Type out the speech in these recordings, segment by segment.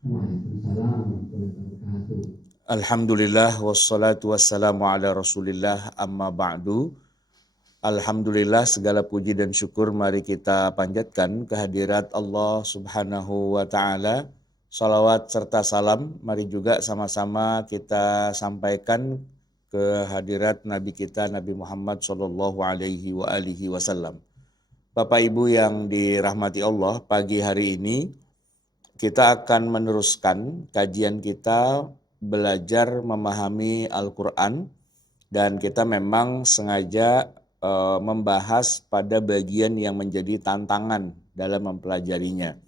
Waalaikumsalam warahmatullahi wabarakatuh. Alhamdulillah wassalatu wassalamu ala rasulillah amma ba'du. Alhamdulillah segala puji dan syukur mari kita panjatkan kehadirat Allah subhanahu wa ta'ala. Salawat serta salam mari juga sama-sama kita sampaikan ke hadirat Nabi kita Nabi Muhammad sallallahu alaihi wa alihi wasallam. Bapak Ibu yang dirahmati Allah, pagi hari ini kita akan meneruskan kajian kita belajar memahami Al-Quran, dan kita memang sengaja membahas pada bagian yang menjadi tantangan dalam mempelajarinya.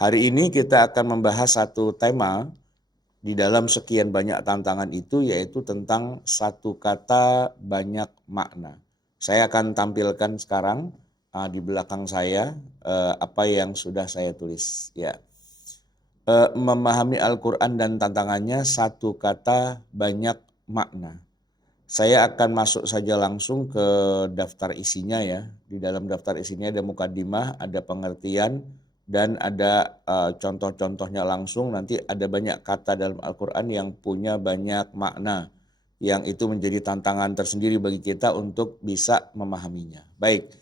Hari ini kita akan membahas satu tema di dalam sekian banyak tantangan itu, yaitu tentang satu kata banyak makna. Saya akan tampilkan sekarang di belakang saya apa yang sudah saya tulis. Ya. Memahami Al-Quran dan tantangannya, satu kata banyak makna. Saya akan masuk saja langsung ke daftar isinya ya. Di dalam daftar isinya ada mukadimah, ada pengertian, dan ada contoh-contohnya langsung. Nanti ada banyak kata dalam Al-Quran yang punya banyak makna, yang itu menjadi tantangan tersendiri bagi kita untuk bisa memahaminya. Baik,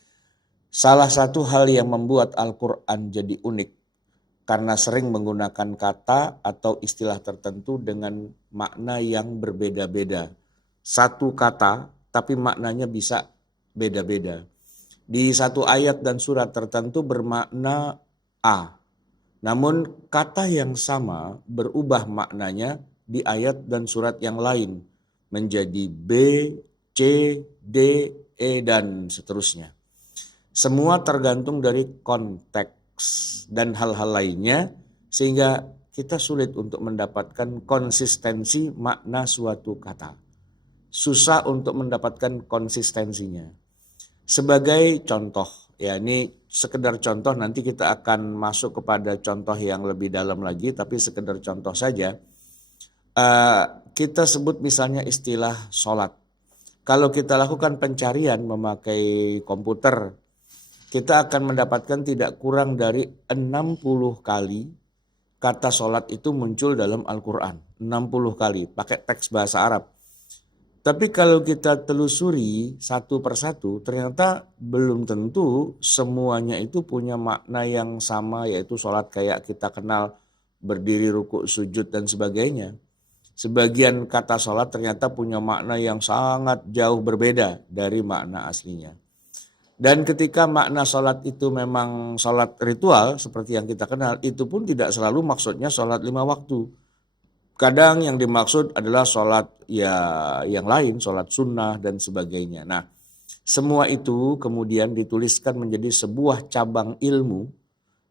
salah satu hal yang membuat Al-Quran jadi unik karena sering menggunakan kata atau istilah tertentu dengan makna yang berbeda-beda. Satu kata tapi maknanya bisa beda-beda. Di satu ayat dan surat tertentu bermakna A. Namun kata yang sama berubah maknanya di ayat dan surat yang lain menjadi B, C, D, E, dan seterusnya. Semua tergantung dari konteks dan hal-hal lainnya, sehingga kita sulit untuk mendapatkan konsistensi makna suatu kata. Susah untuk mendapatkan konsistensinya. Sebagai contoh, ya ini sekedar contoh, nanti kita akan masuk kepada contoh yang lebih dalam lagi, tapi sekedar contoh saja. Kita sebut misalnya istilah sholat. Kalau kita lakukan pencarian memakai komputer, kita akan mendapatkan tidak kurang dari 60 kali kata sholat itu muncul dalam Al-Quran. 60 kali pakai teks bahasa Arab. Tapi kalau kita telusuri satu persatu, ternyata belum tentu semuanya itu punya makna yang sama, yaitu sholat kayak kita kenal, berdiri, ruku, sujud, dan sebagainya. Sebagian kata sholat ternyata punya makna yang sangat jauh berbeda dari makna aslinya. Dan ketika makna sholat itu memang sholat ritual seperti yang kita kenal, itu pun tidak selalu maksudnya sholat 5 waktu. Kadang yang dimaksud adalah sholat ya yang lain, sholat sunnah dan sebagainya. Nah, semua itu kemudian dituliskan menjadi sebuah cabang ilmu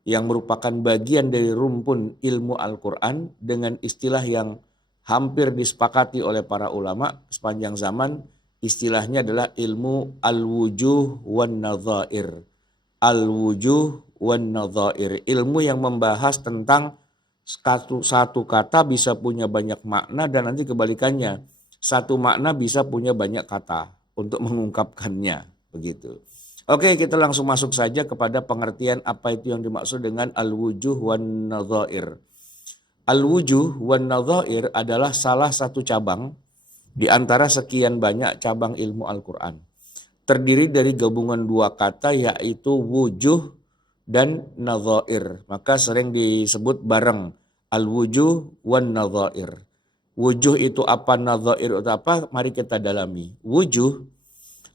yang merupakan bagian dari rumpun ilmu Al-Quran dengan istilah yang hampir disepakati oleh para ulama sepanjang zaman. Istilahnya adalah ilmu al-wujuh wan nadhair. Al-wujuh wan nadhair. Ilmu yang membahas tentang satu kata bisa punya banyak makna, dan nanti kebalikannya. Satu makna bisa punya banyak kata untuk mengungkapkannya. Begitu. Oke, kita langsung masuk saja kepada pengertian apa itu yang dimaksud dengan al-wujuh wan nadhair. Al-wujuh wan nadhair adalah salah satu cabang di antara sekian banyak cabang ilmu Al-Quran. Terdiri dari gabungan dua kata, yaitu wujuh dan nadhair. Maka sering disebut bareng al-wujuh wan nadhair. Wujuh itu apa, nadhair itu apa? Mari kita dalami. Wujuh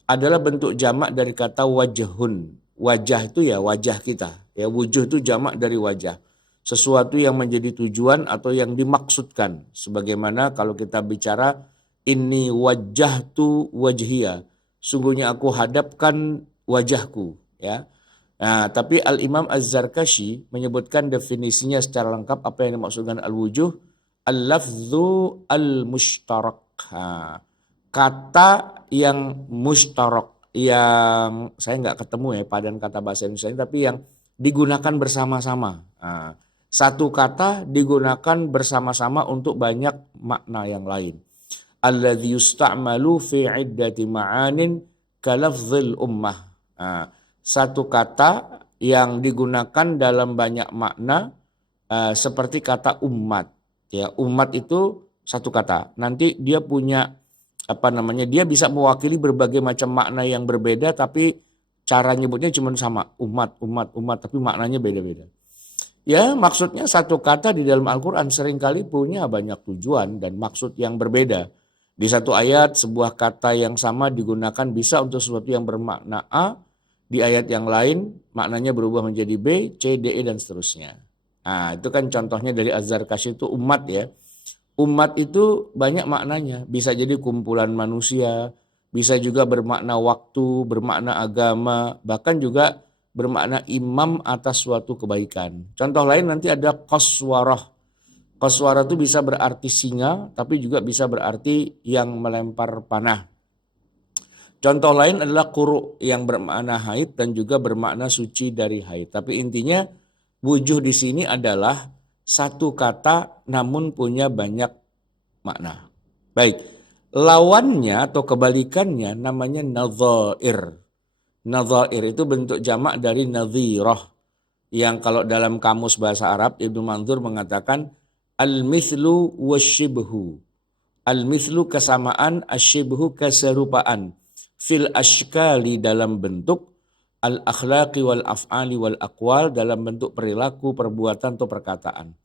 adalah bentuk jamak dari kata wajhun. Wajah itu ya wajah kita. Ya, wujuh itu jamak dari wajah. Sesuatu yang menjadi tujuan atau yang dimaksudkan. Sebagaimana kalau kita bicara inni wajjahtu wajhiya, sungguhnya aku hadapkan wajahku, ya. Nah, tapi Al-Imam Az-Zarkashi menyebutkan definisinya secara lengkap apa yang dimaksudkan al-wujuh, al-lafdhu al-mushtarak. Kata yang mushtarak, yang saya nggak ketemu ya padan kata bahasa Indonesia, tapi yang digunakan bersama-sama. Nah, satu kata digunakan bersama-sama untuk banyak makna yang lain. Alladzi yusta'malu fi iddati ma'anin kalafzil ummah. Nah, satu kata yang digunakan dalam banyak makna seperti kata umat. Ya, umat itu satu kata. Nanti dia punya dia bisa mewakili berbagai macam makna yang berbeda, tapi cara nyebutnya cuma sama, umat, umat, umat, tapi maknanya beda-beda. Ya, maksudnya satu kata di dalam Al-Quran seringkali punya banyak tujuan dan maksud yang berbeda. Di satu ayat, sebuah kata yang sama digunakan bisa untuk sesuatu yang bermakna A, di ayat yang lain maknanya berubah menjadi B, C, D, E, dan seterusnya. Nah, itu kan contohnya dari Az-Zarkashi itu umat ya. Umat itu banyak maknanya, bisa jadi kumpulan manusia, bisa juga bermakna waktu, bermakna agama, bahkan juga bermakna imam atas suatu kebaikan. Contoh lain nanti ada qaswarah. Qaswarah itu bisa berarti singa, tapi juga bisa berarti yang melempar panah. Contoh lain adalah quru yang bermakna haid dan juga bermakna suci dari haid. Tapi intinya wujuh di sini adalah satu kata namun punya banyak makna. Baik, lawannya atau kebalikannya namanya nadzair. Nadzair itu bentuk jamak dari nadhirah. Yang kalau dalam kamus bahasa Arab Ibnu Manzur mengatakan al-mithlu wasyibhu. Al-mithlu kesamaan, asyibhu keserupaan. Fil ashkali dalam bentuk, al-akhlaqi wal af'ali wal aqwal dalam bentuk perilaku, perbuatan atau perkataan.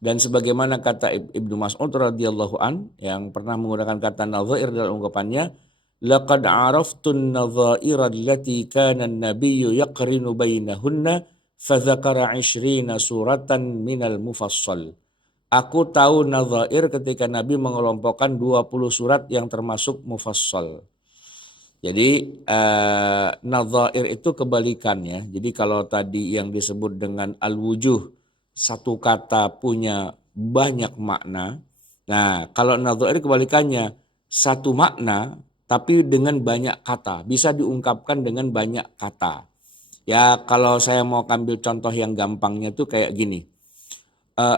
Dan sebagaimana kata Ibnu Mas'ud radhiyallahu an yang pernah menggunakan kata nadzair dalam ungkapannya, laqad araftun nadzaira allati kana an-nabiyyu yaqrinu bainahunna fa dzakara 20 suratan minal mufassal. Aku tahu nadzair ketika Nabi mengelompokkan 20 surat yang termasuk mufassal. Jadi nadzair itu kebalikannya. Jadi kalau tadi yang disebut dengan al-wujuh, satu kata punya banyak makna. Nah, kalau nadzair kebalikannya, satu makna tapi dengan banyak kata, bisa diungkapkan dengan banyak kata. Ya, kalau saya mau ambil contoh yang gampangnya tuh kayak gini.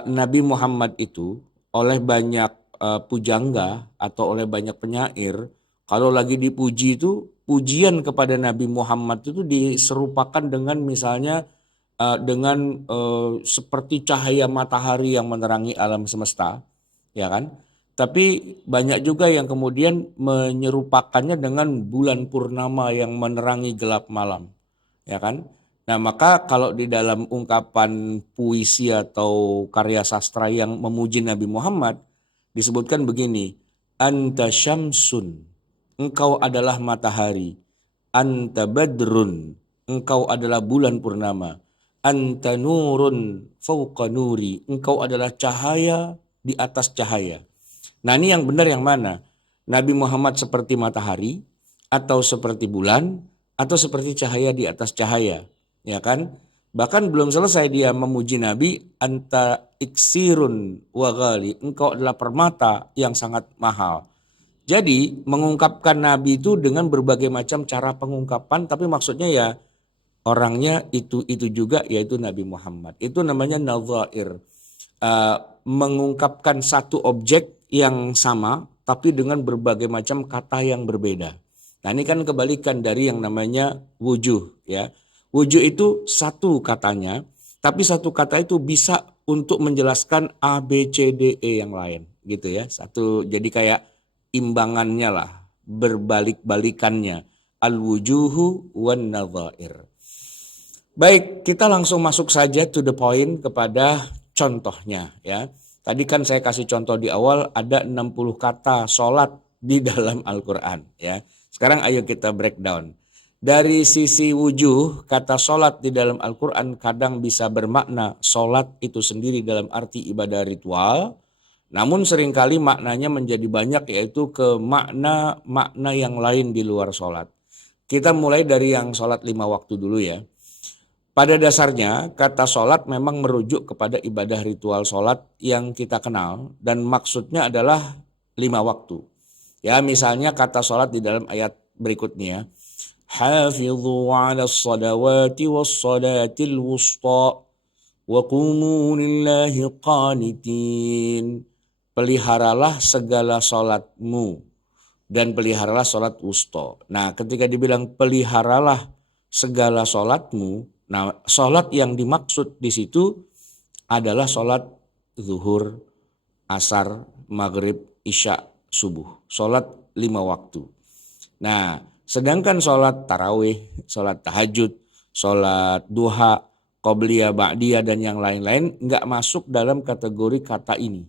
Nabi Muhammad itu oleh banyak pujangga atau oleh banyak penyair, kalau lagi dipuji itu pujian kepada Nabi Muhammad itu diserupakan dengan misalnya dengan seperti cahaya matahari yang menerangi alam semesta, ya kan? Tapi banyak juga yang kemudian menyerupakannya dengan bulan purnama yang menerangi gelap malam, ya kan? Nah, maka kalau di dalam ungkapan puisi atau karya sastra yang memuji Nabi Muhammad disebutkan begini, anta syamsun, engkau adalah matahari, anta badrun, engkau adalah bulan purnama, anta nurun fauqa nuri, engkau adalah cahaya di atas cahaya. Nah, ini yang benar yang mana? Nabi Muhammad seperti matahari atau seperti bulan atau seperti cahaya di atas cahaya, ya kan? Bahkan belum selesai dia memuji Nabi, anta iksirun wa ghali, engkau adalah permata yang sangat mahal. Jadi mengungkapkan Nabi itu dengan berbagai macam cara pengungkapan, tapi maksudnya ya orangnya itu juga, yaitu Nabi Muhammad. Itu namanya nadzair. Mengungkapkan satu objek yang sama tapi dengan berbagai macam kata yang berbeda. Nah, ini kan kebalikan dari yang namanya wujuh ya. Wujuh itu satu katanya, tapi satu kata itu bisa untuk menjelaskan A, B, C, D, E yang lain gitu ya. Satu, jadi kayak imbangannya lah, berbalik-balikannya. Al-wujuhu wan nadzair. Baik, kita langsung masuk saja to the point kepada contohnya ya. Tadi kan saya kasih contoh di awal ada 60 kata sholat di dalam Al-Quran ya. Sekarang ayo kita breakdown. Dari sisi wujuh, kata sholat di dalam Al-Quran kadang bisa bermakna sholat itu sendiri dalam arti ibadah ritual. Namun seringkali maknanya menjadi banyak, yaitu ke makna yang lain di luar sholat. Kita mulai dari yang sholat 5 waktu dulu ya. Pada dasarnya kata sholat memang merujuk kepada ibadah ritual sholat yang kita kenal dan maksudnya adalah 5 waktu. Ya, misalnya kata sholat di dalam ayat berikutnya, hafidhu ala salawati was salatil wusta wa qumu lillahi qanitin. Peliharalah segala sholatmu dan peliharalah sholat wusta. Nah, ketika dibilang peliharalah segala sholatmu, nah sholat yang dimaksud di situ adalah sholat zuhur, asar, maghrib, isya, subuh. Sholat 5 waktu. Nah, sedangkan sholat tarawih, sholat tahajud, sholat duha, qobliyah, ba'diyah, dan yang lain-lain nggak masuk dalam kategori kata ini.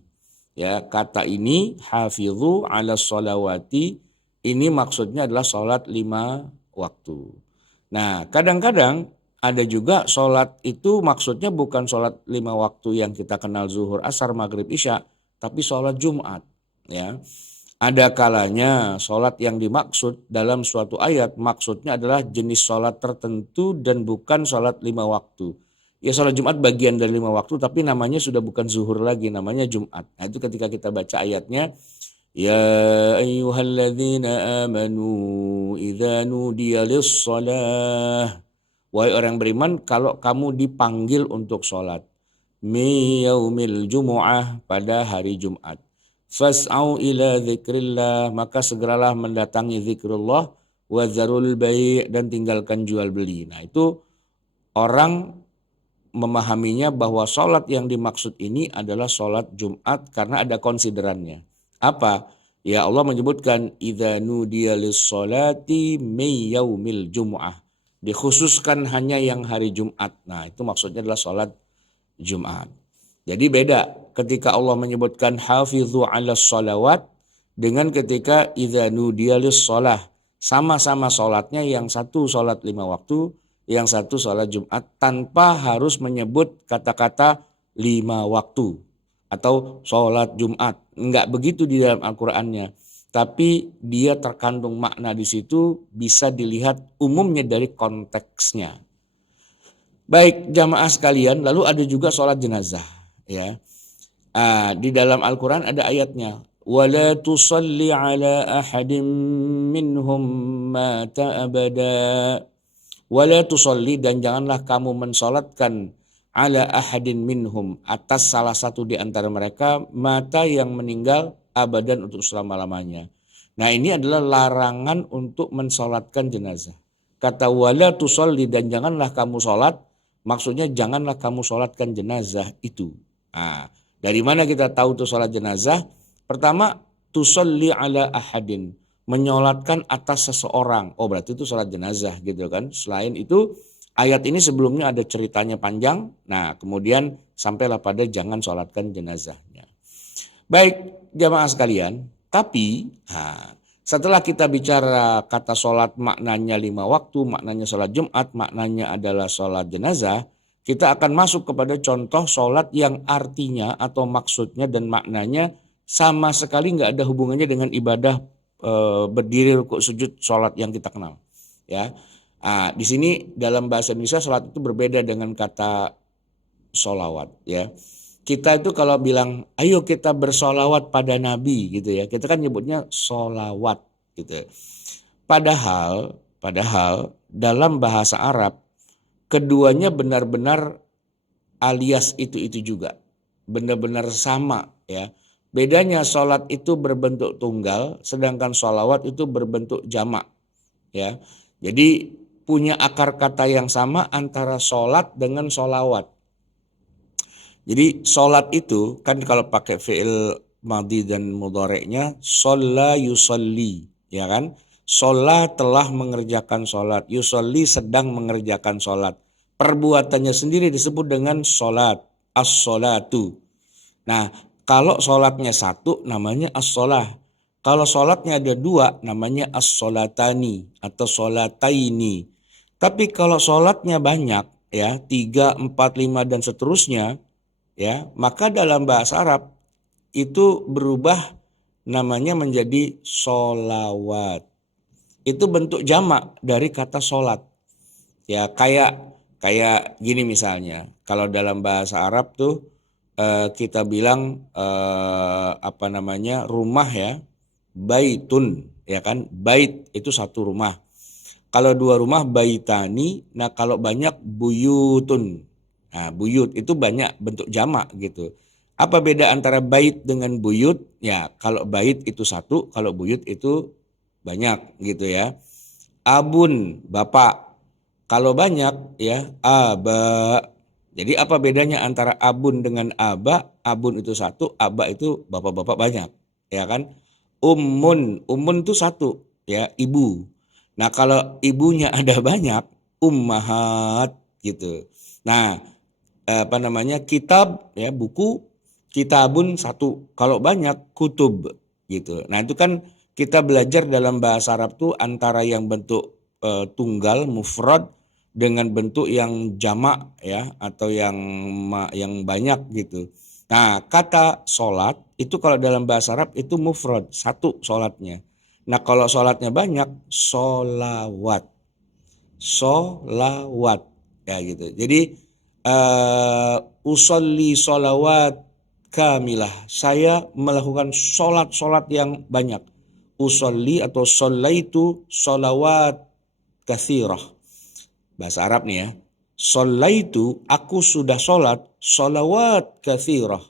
Ya, kata ini hafidhu ala sholawati, ini maksudnya adalah sholat 5 waktu. Nah, kadang-kadang ada juga sholat itu maksudnya bukan sholat 5 waktu yang kita kenal zuhur, asar, maghrib, isya, tapi sholat Jumat. Ya, ada kalanya sholat yang dimaksud dalam suatu ayat maksudnya adalah jenis sholat tertentu dan bukan sholat 5 waktu. Ya, sholat Jumat bagian dari 5 waktu tapi namanya sudah bukan zuhur lagi, namanya Jumat. Nah, itu ketika kita baca ayatnya, ya ayyuhalladzina amanu idza nudiya lis-shalah. Wahai orang beriman, kalau kamu dipanggil untuk sholat mi yaumil jumu'ah, pada hari Jumat, fas'au ila dzikrillah, maka segeralah mendatangi zikrullah, wa dzarul bai', dan tinggalkan jual beli. Nah, itu orang memahaminya bahwa sholat yang dimaksud ini adalah sholat Jumat karena ada konsiderannya. Apa? Ya, Allah menyebutkan idza nudiya lis-sholati min yaumil jumu'ah. Dikhususkan hanya yang hari Jumat. Nah, itu maksudnya adalah sholat Jumat. Jadi beda ketika Allah menyebutkan hafidhu ala sholawat dengan ketika idza nudiya lis-shalah. Sama-sama sholatnya, yang satu sholat 5 waktu, yang satu sholat Jumat, tanpa harus menyebut kata-kata 5 waktu atau sholat Jumat. Enggak begitu di dalam Al-Qur'annya. Tapi dia terkandung makna di situ, bisa dilihat umumnya dari konteksnya. Baik jamaah sekalian, lalu ada juga sholat jenazah. Ya, di dalam Al-Quran ada ayatnya, wala tusalli ala ahadin minhum mata abada. Wala tusalli, dan janganlah kamu mensolatkan ala ahadin minhum, atas salah satu di antara mereka, mata yang meninggal, abadan, untuk selama-lamanya. Nah, ini adalah larangan untuk mensolatkan jenazah. Kata wala tusalli, dan janganlah kamu solat, maksudnya janganlah kamu solatkan jenazah itu. Nah, dari mana kita tahu itu sholat jenazah? Pertama, tusalli ala ahadin, menyolatkan atas seseorang. Oh, berarti itu sholat jenazah gitu kan. Selain itu, ayat ini sebelumnya ada ceritanya panjang. Nah, kemudian sampailah pada jangan sholatkan jenazahnya. Baik jamaah sekalian, tapi setelah kita bicara kata sholat maknanya 5 waktu, maknanya sholat Jumat, maknanya adalah sholat jenazah, kita akan masuk kepada contoh sholat yang artinya atau maksudnya dan maknanya sama sekali nggak ada hubungannya dengan ibadah berdiri, rukuk, sujud, sholat yang kita kenal. Ya, di sini dalam bahasa Indonesia sholat itu berbeda dengan kata sholawat. Ya, kita itu kalau bilang ayo kita bersolawat pada Nabi gitu ya, kita kan nyebutnya sholawat gitu. Padahal dalam bahasa Arab keduanya benar-benar alias itu juga, benar-benar sama ya. Bedanya sholat itu berbentuk tunggal, sedangkan sholawat itu berbentuk jamak ya. Jadi punya akar kata yang sama antara sholat dengan sholawat. Jadi sholat itu kan kalau pakai fi'il madhi dan mudhari'nya sholla yusolli, ya kan? Sholat telah mengerjakan sholat, yusolli sedang mengerjakan sholat. Perbuatannya sendiri disebut dengan sholat, as-sholatu. Nah, kalau sholatnya satu namanya as-sholah. Kalau sholatnya ada dua namanya as-sholatani atau sholataini. Tapi kalau sholatnya banyak ya, 3, 4, 5 dan seterusnya ya, maka dalam bahasa Arab itu berubah namanya menjadi sholawat. Itu bentuk jamak dari kata sholat. Ya, kayak gini misalnya. Kalau dalam bahasa Arab tuh kita bilang rumah ya, baitun ya kan. Bait itu satu rumah. Kalau dua rumah baitani. Nah, kalau banyak buyutun. Nah, buyut itu banyak bentuk jamak gitu. Apa beda antara bait dengan buyut? Ya, kalau bait itu satu, kalau buyut itu banyak gitu ya. Abun, bapak. Kalau banyak ya, aba Jadi apa bedanya antara abun dengan aba? Abun itu satu, aba itu bapak-bapak banyak, ya kan? Umun itu satu, ya, ibu. Nah, kalau ibunya ada banyak, ummahat gitu. Nah, apa namanya? Kitab, ya, buku, kitabun satu. Kalau banyak, kutub gitu. Nah, itu kan kita belajar dalam bahasa Arab tuh antara yang bentuk tunggal mufrad dengan bentuk yang jamak, ya, atau yang banyak gitu. Nah, kata sholat itu kalau dalam bahasa Arab itu mufrad, satu sholatnya. Nah, kalau sholatnya banyak, sholawat. Sholawat, ya gitu. Jadi usolli sholawat kamilah. Saya melakukan sholat-sholat yang banyak. Usolli atau sholaitu sholawat kathirah. Bahasa Arab nih ya. Sholaitu, aku sudah sholat, sholawat kathirah.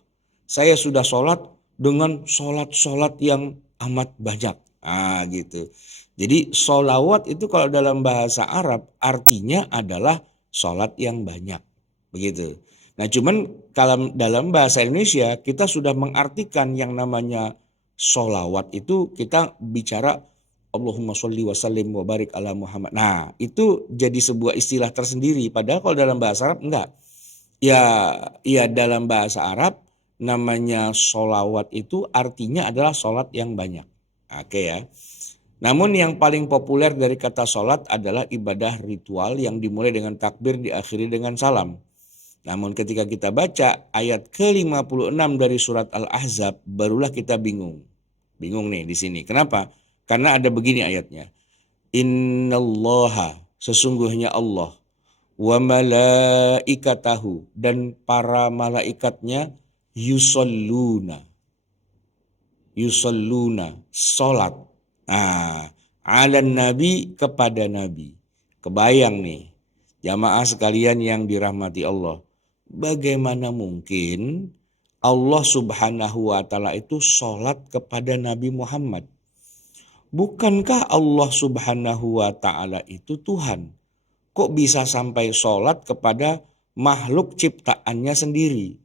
Saya sudah sholat dengan sholat-sholat yang amat banyak. Ah gitu. Jadi sholawat itu kalau dalam bahasa Arab artinya adalah sholat yang banyak. Begitu. Nah cuman kalau dalam bahasa Indonesia kita sudah mengartikan yang namanya sholawat itu kita bicara Allahumma sholli wa sallim wa barik ala Muhammad. Nah itu jadi sebuah istilah tersendiri. Padahal kalau dalam bahasa Arab enggak. Ya dalam bahasa Arab namanya sholawat itu artinya adalah sholat yang banyak. Oke ya. Namun yang paling populer dari kata sholat adalah ibadah ritual yang dimulai dengan takbir diakhiri dengan salam. Namun ketika kita baca ayat ke-56 dari surat Al-Ahzab barulah kita bingung. Bingung nih di sini. Kenapa? Karena ada begini ayatnya. Innallaha, sesungguhnya Allah, wa malaikatahu, dan para malaikatnya, yusalluna, salat. Nah, ala nabi, kepada nabi. Kebayang nih, jamaah sekalian yang dirahmati Allah. Bagaimana mungkin Allah subhanahu wa ta'ala itu sholat kepada Nabi Muhammad? Bukankah Allah subhanahu wa ta'ala itu Tuhan? Kok bisa sampai sholat kepada makhluk ciptaannya sendiri?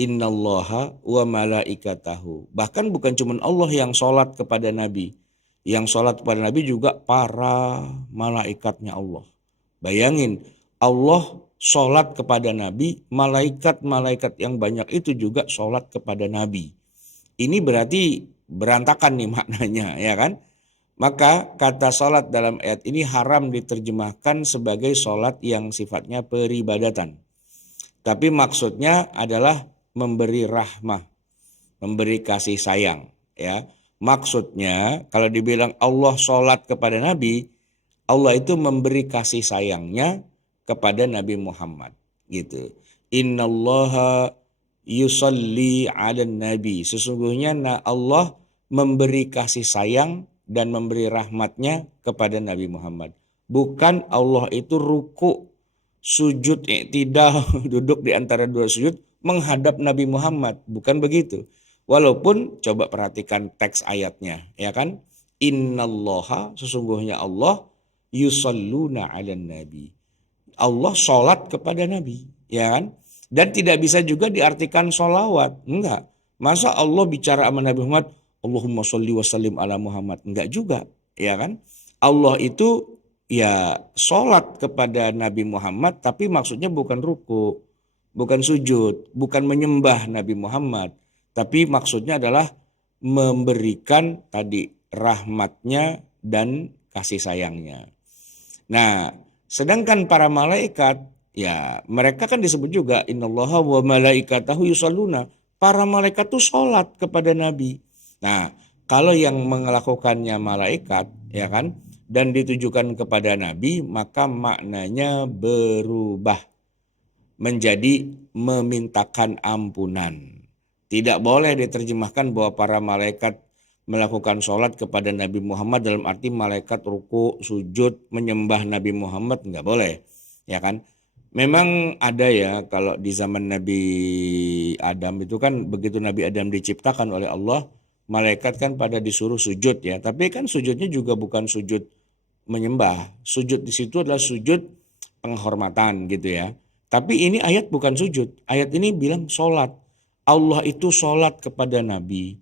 Innallaha wa malaikatahu. Bahkan bukan cuma Allah yang sholat kepada Nabi. Yang sholat kepada Nabi juga para malaikatnya Allah. Bayangin, Allah sholat kepada Nabi, malaikat-malaikat yang banyak itu juga sholat kepada Nabi. Ini berarti berantakan nih maknanya, ya kan? Maka kata sholat dalam ayat ini haram diterjemahkan sebagai sholat yang sifatnya peribadatan. Tapi maksudnya adalah memberi rahmah, memberi kasih sayang. Ya, maksudnya kalau dibilang Allah sholat kepada Nabi, Allah itu memberi kasih sayangnya kepada Nabi Muhammad. Gitu. Innallaha yusalli ala nabi. Sesungguhnya Allah memberi kasih sayang dan memberi rahmatnya kepada Nabi Muhammad. Bukan Allah itu ruku, sujud, tidak duduk di antara dua sujud menghadap Nabi Muhammad. Bukan begitu. Walaupun coba perhatikan teks ayatnya, ya kan? Innallaha, sesungguhnya Allah, yusalluna ala nabi. Allah sholat kepada Nabi, ya kan? Dan tidak bisa juga diartikan sholawat, enggak. Masa Allah bicara sama Nabi Muhammad, Allahumma sholli wa sallim ala Muhammad, enggak juga, ya kan? Allah itu ya sholat kepada Nabi Muhammad, tapi maksudnya bukan ruku, bukan sujud, bukan menyembah Nabi Muhammad, tapi maksudnya adalah memberikan tadi rahmatnya dan kasih sayangnya. Nah, sedangkan para malaikat, ya mereka kan disebut juga innallaha wa malaikatahu yusalluna. Para malaikat itu sholat kepada Nabi. Nah, kalau yang melakukannya malaikat, ya kan, dan ditujukan kepada Nabi, maka maknanya berubah menjadi memintakan ampunan. Tidak boleh diterjemahkan bahwa para malaikat melakukan sholat kepada Nabi Muhammad dalam arti malaikat ruku, sujud, menyembah Nabi Muhammad, nggak boleh, ya kan? Memang ada ya kalau di zaman Nabi Adam itu kan begitu Nabi Adam diciptakan oleh Allah, malaikat kan pada disuruh sujud ya, tapi kan sujudnya juga bukan sujud menyembah, sujud di situ adalah sujud penghormatan gitu ya. Tapi ini ayat bukan sujud. Ayat ini bilang sholat. Allah itu sholat kepada Nabi.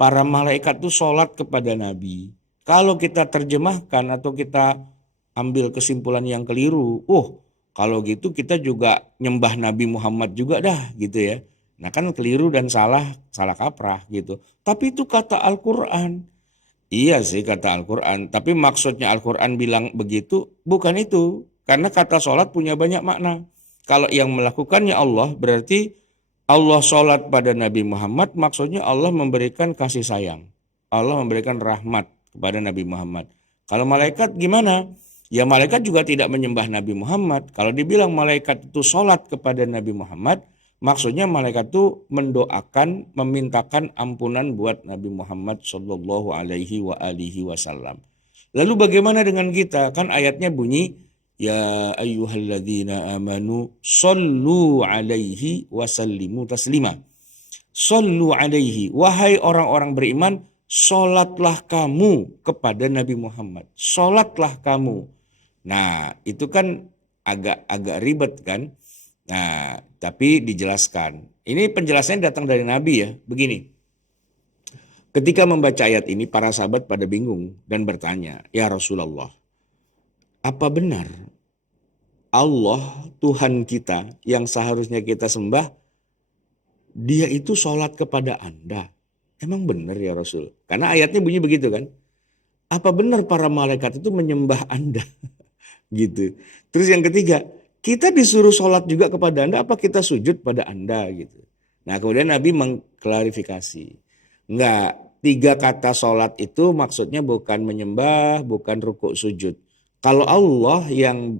Para malaikat itu sholat kepada Nabi. Kalau kita terjemahkan atau kita ambil kesimpulan yang keliru, kalau gitu kita juga nyembah Nabi Muhammad juga dah gitu ya. Nah kan keliru dan salah kaprah gitu. Tapi itu kata Al-Quran. Iya sih kata Al-Quran, tapi maksudnya Al-Quran bilang begitu bukan itu. Karena kata sholat punya banyak makna. Kalau yang melakukannya Allah berarti Allah sholat pada Nabi Muhammad maksudnya Allah memberikan kasih sayang. Allah memberikan rahmat kepada Nabi Muhammad. Kalau malaikat gimana? Ya malaikat juga tidak menyembah Nabi Muhammad. Kalau dibilang malaikat itu sholat kepada Nabi Muhammad, maksudnya malaikat itu mendoakan, memintakan ampunan buat Nabi Muhammad Shallallahu Alaihi Wasallam. Lalu bagaimana dengan kita? Kan ayatnya bunyi, Ya ayyuhalladzina amanu sallu alaihi wasallimu taslima. Sallu alaihi. Wahai orang-orang beriman, sholatlah kamu kepada Nabi Muhammad. Sholatlah kamu. Nah itu kan agak ribet kan. Nah tapi dijelaskan. Ini penjelasannya datang dari Nabi ya. Begini. Ketika membaca ayat ini para sahabat pada bingung dan bertanya, Ya Rasulullah, apa benar Allah Tuhan kita yang seharusnya kita sembah, dia itu sholat kepada Anda? Emang benar ya Rasul? Karena ayatnya bunyi begitu kan. Apa benar para malaikat itu menyembah Anda? Gitu. Terus yang ketiga, kita disuruh sholat juga kepada Anda, apa kita sujud pada Anda gitu. Nah kemudian Nabi mengklarifikasi. Enggak, 3 kata sholat itu maksudnya bukan menyembah, bukan rukuk sujud. Kalau Allah yang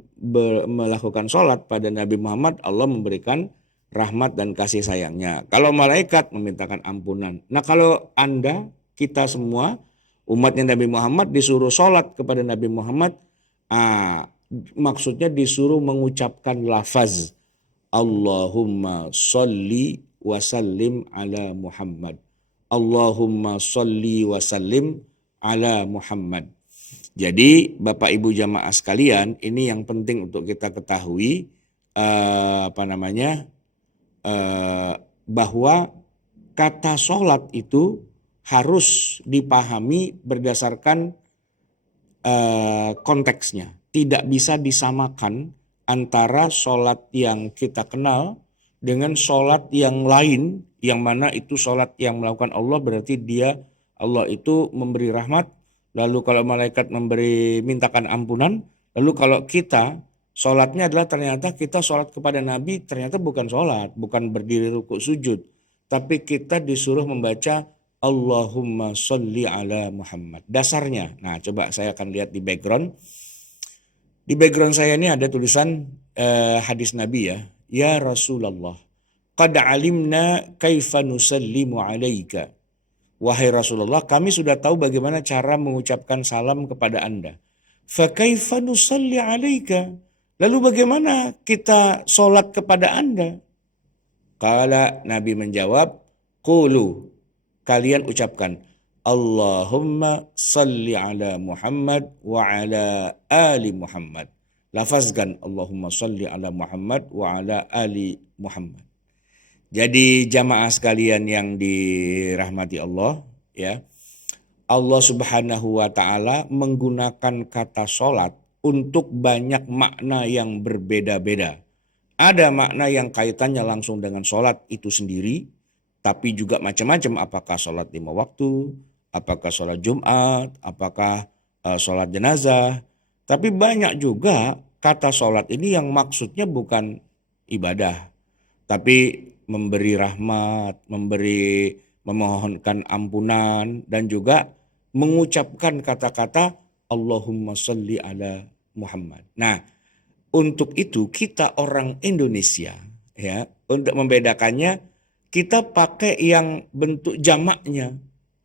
melakukan sholat pada Nabi Muhammad, Allah memberikan rahmat dan kasih sayangnya. Kalau malaikat memintakan ampunan. Nah kalau Anda, kita semua, umatnya Nabi Muhammad disuruh sholat kepada Nabi Muhammad, maksudnya disuruh mengucapkan lafaz Allahumma sholli wa sallim ala Muhammad. Allahumma sholli wa sallim ala Muhammad. Jadi Bapak Ibu jamaah sekalian, ini yang penting untuk kita ketahui bahwa kata sholat itu harus dipahami berdasarkan konteksnya. Tidak bisa disamakan antara sholat yang kita kenal dengan sholat yang lain, yang mana itu sholat yang melakukan Allah berarti Allah itu memberi rahmat. Lalu kalau malaikat mintakan ampunan, lalu kalau kita sholatnya adalah ternyata kita sholat kepada Nabi, ternyata bukan sholat, bukan berdiri rukuk sujud, tapi kita disuruh membaca Allahumma sholli ala Muhammad. Dasarnya, nah coba saya akan lihat di background. Di background saya ini ada tulisan hadis Nabi ya. Ya Rasulullah, qad alimna kaifa nusallimu alaika. Wahai Rasulullah, kami sudah tahu bagaimana cara mengucapkan salam kepada Anda. Fa kaifa nusalli alaika? Lalu bagaimana kita sholat kepada Anda? Qala, Nabi menjawab, qulu, kalian ucapkan, Allahumma salli ala Muhammad wa ala ali Muhammad. Lafazkan Allahumma salli ala Muhammad wa ala ali Muhammad. Jadi jamaah sekalian yang dirahmati Allah, ya, Allah Subhanahu wa Ta'ala menggunakan kata sholat untuk banyak makna yang berbeda-beda. Ada makna yang kaitannya langsung dengan sholat itu sendiri, tapi juga macam-macam, apakah sholat 5 waktu, apakah sholat Jumat, apakah sholat jenazah. Tapi banyak juga kata sholat ini yang maksudnya bukan ibadah, tapi memberi rahmat, memohonkan ampunan, dan juga mengucapkan kata-kata Allahumma sholli ala Muhammad. Nah, untuk itu kita orang Indonesia, ya, untuk membedakannya kita pakai yang bentuk jamaknya,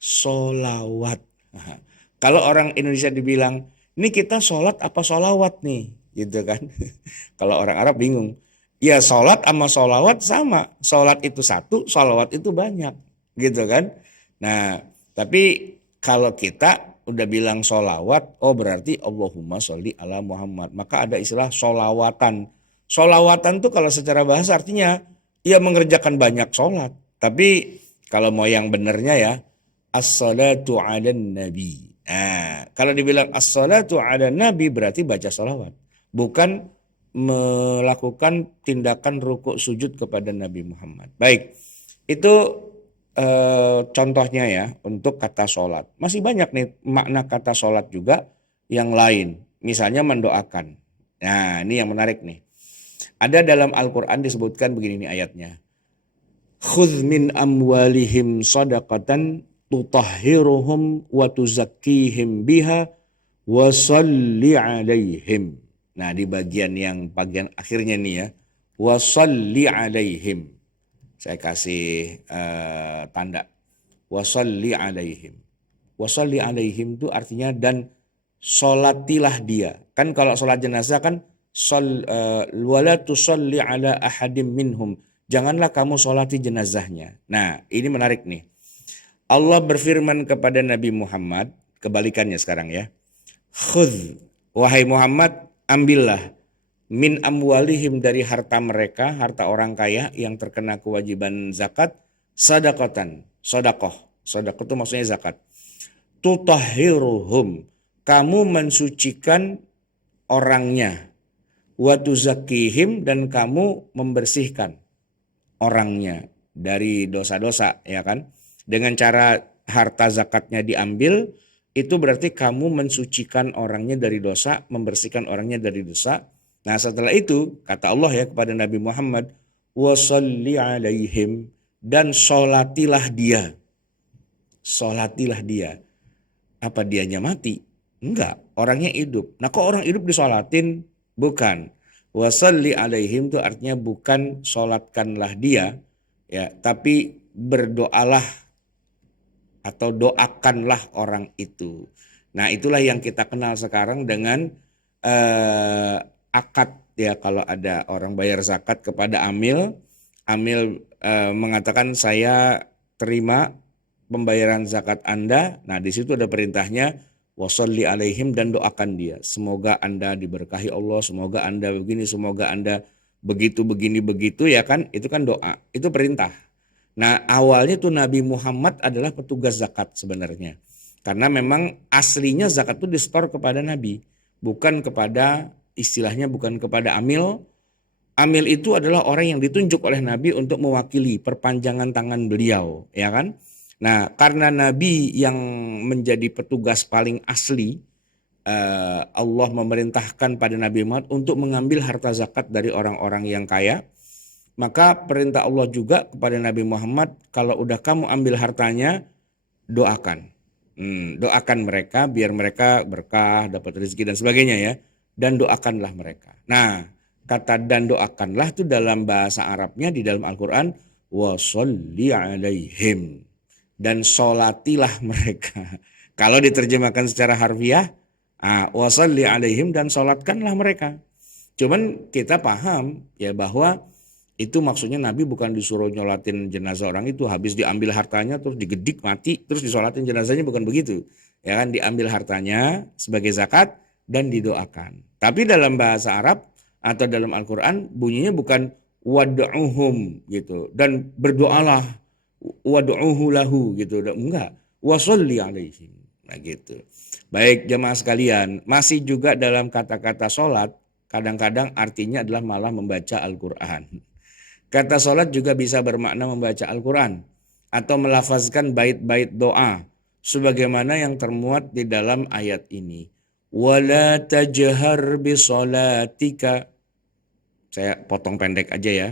sholawat. Nah, kalau orang Indonesia dibilang, ini kita sholat apa sholawat nih, gitu kan? Kalau orang Arab bingung. Ya sholat sama sholawat sama. Sholat itu satu, sholawat itu banyak. Gitu kan. Nah tapi kalau kita udah bilang sholawat, oh berarti Allahumma sholli ala Muhammad. Maka ada istilah sholawatan. Sholawatan tuh kalau secara bahasa artinya ia mengerjakan banyak sholat. Tapi kalau mau yang benernya ya, as-salatu ala nabi. Nah, kalau dibilang as-salatu ala nabi berarti baca sholawat. Bukan melakukan tindakan rukuk sujud kepada Nabi Muhammad. Baik, itu contohnya ya untuk kata sholat. Masih banyak nih makna kata sholat juga yang lain. Misalnya mendoakan. Nah, ini yang menarik nih. Ada dalam Al-Quran disebutkan begini nih ayatnya. Khudh min amwalihim sadaqatan tutahhiruhum wa tuzakkihim biha wa salli alaihim. Nah, di bagian akhirnya nih ya. Wa salli alaihim. Saya kasih tanda. Wa salli alaihim. Wa salli alaihim itu artinya dan sholatilah dia. Kan kalau sholat jenazah kan wala tusalli ala ahadim minhum. Janganlah kamu sholati jenazahnya. Nah, ini menarik nih. Allah berfirman kepada Nabi Muhammad, kebalikannya sekarang ya. Khudh, wahai Muhammad, ambillah min amwalihim dari harta mereka, harta orang kaya yang terkena kewajiban zakat, sadaqatan, sodakoh. Sodakoh itu maksudnya zakat. Tutahhiruhum, kamu mensucikan orangnya. Wa tuzakkihim, dan kamu membersihkan orangnya dari dosa-dosa, ya kan? Dengan cara harta zakatnya diambil, itu berarti kamu mensucikan orangnya dari dosa, membersihkan orangnya dari dosa. Nah, setelah itu kata Allah ya kepada Nabi Muhammad, wa sholli alaihim, dan sholatilah dia. Sholatilah dia. Apa dianya mati? Enggak, orangnya hidup. Nah, kok orang hidup disolatin? Bukan. Wa sholli alaihim itu artinya bukan sholatkanlah dia, ya, tapi berdoalah atau doakanlah orang itu. Nah, itulah yang kita kenal sekarang dengan akad ya. Kalau ada orang bayar zakat kepada amil, mengatakan saya terima pembayaran zakat Anda. Nah, di situ ada perintahnya washolli alaihim, dan doakan dia. Semoga Anda diberkahi Allah, semoga Anda begini, semoga Anda begitu begini begitu, ya kan? Itu kan doa, itu perintah. Nah, awalnya tuh Nabi Muhammad adalah petugas zakat sebenarnya. Karena memang aslinya zakat itu disetor kepada Nabi, bukan kepada, istilahnya bukan kepada amil. Amil itu adalah orang yang ditunjuk oleh Nabi untuk mewakili perpanjangan tangan beliau, ya kan? Nah, karena Nabi yang menjadi petugas paling asli, Allah memerintahkan pada Nabi Muhammad untuk mengambil harta zakat dari orang-orang yang kaya. Maka perintah Allah juga kepada Nabi Muhammad, kalau udah kamu ambil hartanya, doakan. Doakan mereka biar mereka berkah, dapat rezeki dan sebagainya ya. Dan doakanlah mereka. Nah, kata dan doakanlah itu dalam bahasa Arabnya di dalam Al-Quran, wa sholli alaihim, dan sholatilah mereka. Kalau diterjemahkan secara harfiah, wa sholli alaihim, dan sholatkanlah mereka. Cuman kita paham ya bahwa itu maksudnya Nabi bukan disuruh nyolatin jenazah orang itu, habis diambil hartanya terus digedik mati terus disolatin jenazahnya, bukan begitu. Ya kan, diambil hartanya sebagai zakat dan didoakan. Tapi dalam bahasa Arab atau dalam Al-Quran bunyinya bukan wad'uhum gitu, dan berdoalah wad'uhu lahu gitu, enggak, wasolli alaihim. Nah gitu. Baik jemaah sekalian, masih juga dalam kata-kata sholat kadang-kadang artinya adalah malah membaca Al-Quran. Kata sholat juga bisa bermakna membaca Al-Quran atau melafazkan bait-bait doa sebagaimana yang termuat di dalam ayat ini. Wala tajhar bisolatika. Saya potong pendek aja ya.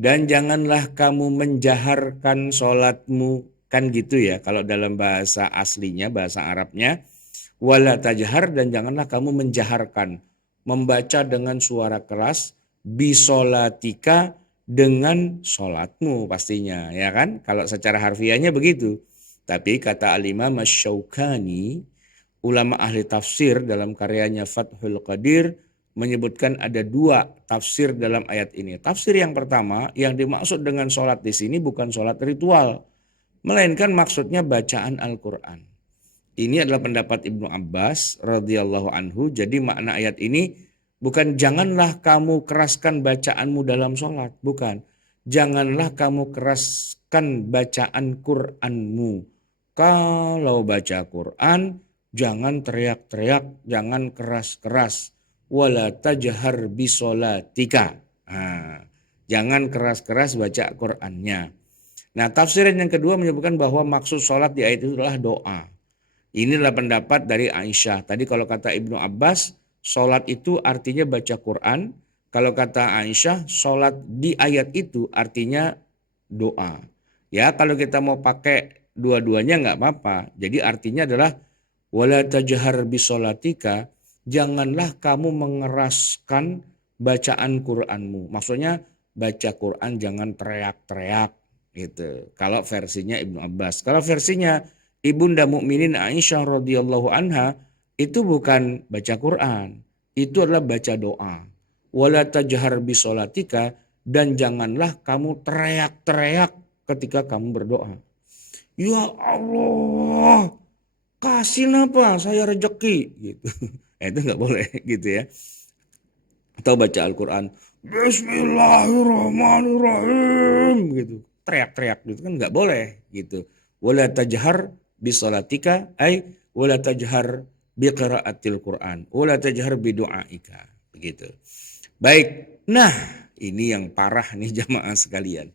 Dan janganlah kamu menjaharkan sholatmu. Kan gitu ya kalau dalam bahasa aslinya, bahasa Arabnya. Wala tajhar, dan janganlah kamu menjaharkan. Membaca dengan suara keras. Bisolatika, dengan sholatmu pastinya, ya kan? Kalau secara harfiahnya begitu. Tapi kata Al-Imam Asy-Syaukani, ulama ahli tafsir, dalam karyanya Fathul Qadir, menyebutkan ada dua tafsir dalam ayat ini. Tafsir yang pertama, yang dimaksud dengan sholat di sini bukan sholat ritual, melainkan maksudnya bacaan Al-Quran. Ini adalah pendapat Ibnu Abbas radhiyallahu anhu. Jadi makna ayat ini Bukan janganlah kamu keraskan bacaanmu dalam sholat. Bukan. Janganlah kamu keraskan bacaan Qur'anmu. Kalau baca Quran, jangan teriak-teriak, jangan keras-keras. Wala tajhar bisolatika. Jangan keras-keras baca Qur'annya. Nah, tafsiran yang kedua menyebutkan bahwa maksud sholat di ayat itu adalah doa. Inilah pendapat dari Aisyah. Tadi kalau kata Ibnu Abbas, sholat itu artinya baca Quran. Kalau kata Aisyah, sholat di ayat itu artinya doa. Ya, kalau kita mau pakai dua-duanya nggak apa-apa. Jadi artinya adalah wala tajhar bisolatika, janganlah kamu mengeraskan bacaan Qur'anmu. Maksudnya baca Quran jangan teriak-teriak gitu. Kalau versinya Ibnu Abbas. Kalau versinya Ibunda Mukminin Aisyah radhiyallahu anha itu bukan baca Quran, itu adalah baca doa. Wala tajhar bisolatika, dan janganlah kamu teriak-teriak ketika kamu berdoa. Ya Allah, kasih apa saya rezeki gitu. Itu nggak boleh gitu ya. Atau baca Al-Quran, Bismillahirrahmanirrahim gitu. Teriak-teriak gitu kan nggak boleh gitu. Wala tajhar bisolatika ay wala tajhar biqiraatil Quran wala tajhar bidu'aika begitu. Baik. Nah, ini yang parah nih jamaah sekalian.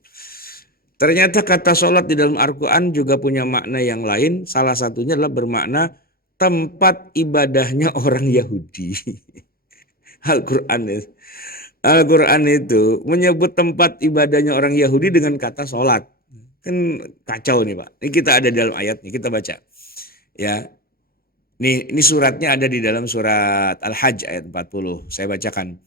Ternyata kata sholat di dalam Al-Quran juga punya makna yang lain. Salah satunya adalah bermakna tempat ibadahnya orang Yahudi. Al-Quran itu menyebut tempat ibadahnya orang Yahudi dengan kata sholat. Kan kacau nih Pak. Ini kita ada di dalam ayat nih, kita baca. Ya, ini suratnya ada di dalam surat Al-Hajj ayat 40. Saya bacakan.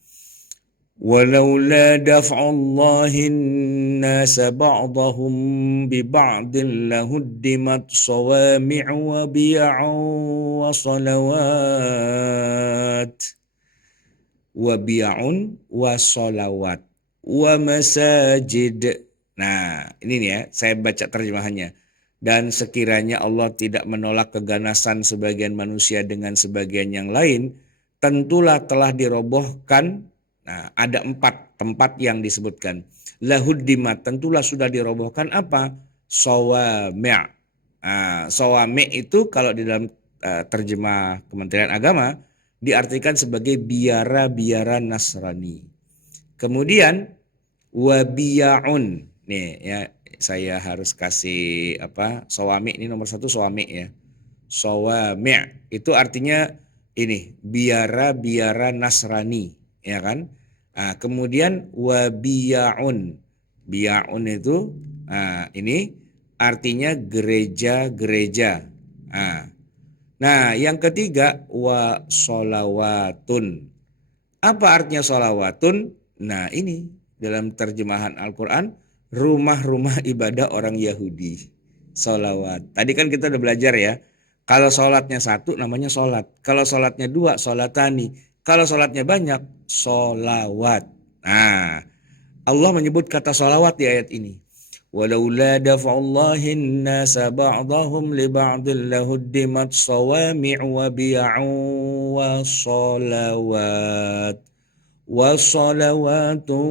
ولولا دفع الله الناس بعضهم ببعض لهدمت صوامع وبيع وصلوات ومساجد. Nah, ini nih ya, saya baca terjemahannya. Dan sekiranya Allah tidak menolak keganasan sebagian manusia dengan sebagian yang lain, tentulah telah dirobohkan. Nah, ada 4 tempat yang disebutkan. Lahuddimat, tentulah sudah dirobohkan apa? Sawami'. Sawami' itu kalau di dalam terjemah Kementerian Agama diartikan sebagai biara-biara Nasrani. Kemudian wabiya'un. Nih ya, saya harus kasih sawami' ini nomor 1 sawami' ya. Sawami' itu artinya ini biara-biara Nasrani. Ya kan? Kemudian wabiya'un. Biya'un itu ini artinya gereja-gereja. Nah, yang ketiga wasolawatun. Apa artinya solawatun? Nah, ini dalam terjemahan Al-Quran, rumah-rumah ibadah orang Yahudi. Solawat. Tadi kan kita udah belajar ya. Kalau sholatnya 1 namanya sholat. Kalau sholatnya 2 sholatani. Kalau sholatnya banyak, sholawat. Nah, Allah menyebut kata sholawat di ayat ini. Walaula dafa'ullahin nasa ba'dahum li ba'dil lahuddimat sawami'u wa biya'u wa sholawat. Wa sholawatu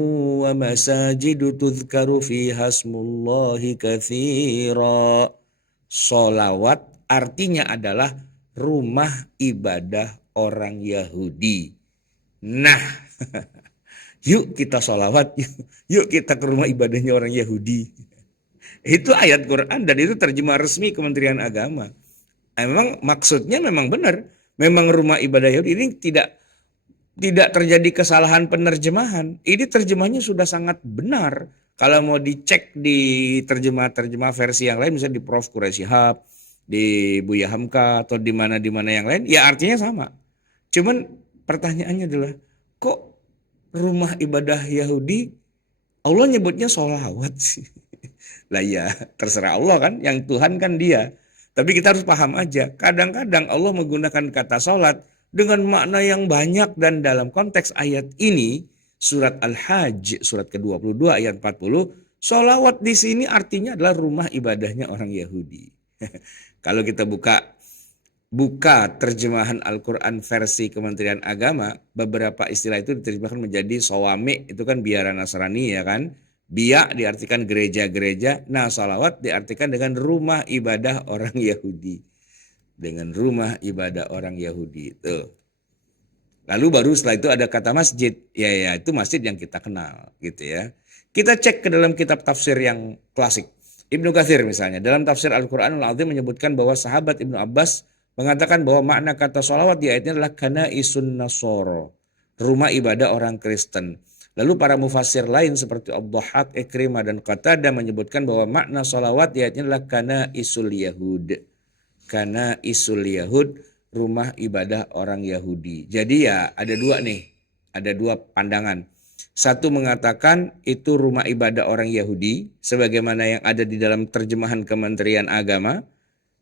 wa masajidu tuzkaru fiha smullahi katsira. Sholawat artinya adalah rumah ibadah orang Yahudi. Nah, yuk kita sholawat, yuk kita ke rumah ibadahnya orang Yahudi. Itu ayat Quran dan itu terjemah resmi Kementerian Agama. Memang maksudnya memang benar. Memang rumah ibadah Yahudi ini tidak terjadi kesalahan penerjemahan. Ini terjemahnya sudah sangat benar. Kalau mau dicek di terjemah versi yang lain, misalnya di Prof. Quraisy Shihab, di Buya Hamka atau di mana yang lain, ya artinya sama. Cuman pertanyaannya adalah kok rumah ibadah Yahudi Allah nyebutnya sholawat sih. Lah ya terserah Allah kan, yang Tuhan kan dia. Tapi kita harus paham aja, kadang-kadang Allah menggunakan kata sholat dengan makna yang banyak, dan dalam konteks ayat ini surat Al-Hajj surat ke-22 ayat 40, sholawat di sini artinya adalah rumah ibadahnya orang Yahudi. Kalau kita buka buka terjemahan Al-Quran versi Kementerian Agama, beberapa istilah itu diterjemahkan menjadi sawami, itu kan biara Nasrani ya kan. Biak diartikan gereja-gereja, nah salawat diartikan dengan rumah ibadah orang Yahudi. Dengan rumah ibadah orang Yahudi itu. Lalu baru setelah itu ada kata masjid, ya itu masjid yang kita kenal gitu ya. Kita cek ke dalam kitab tafsir yang klasik. Ibnu Katsir misalnya, dalam tafsir Al-Quranul Azim menyebutkan bahwa sahabat Ibnu Abbas mengatakan bahwa makna kata sholawat di ayatnya adalah kana isun nasoro, rumah ibadah orang Kristen. Lalu para mufassir lain seperti Ad-Dhahhak, Ikrimah dan Qatadah menyebutkan bahwa makna sholawat di ayatnya adalah kana isul Yahud. Kana isul Yahud, rumah ibadah orang Yahudi. Jadi ya ada dua nih, ada dua pandangan. Satu mengatakan itu rumah ibadah orang Yahudi, sebagaimana yang ada di dalam terjemahan Kementerian Agama.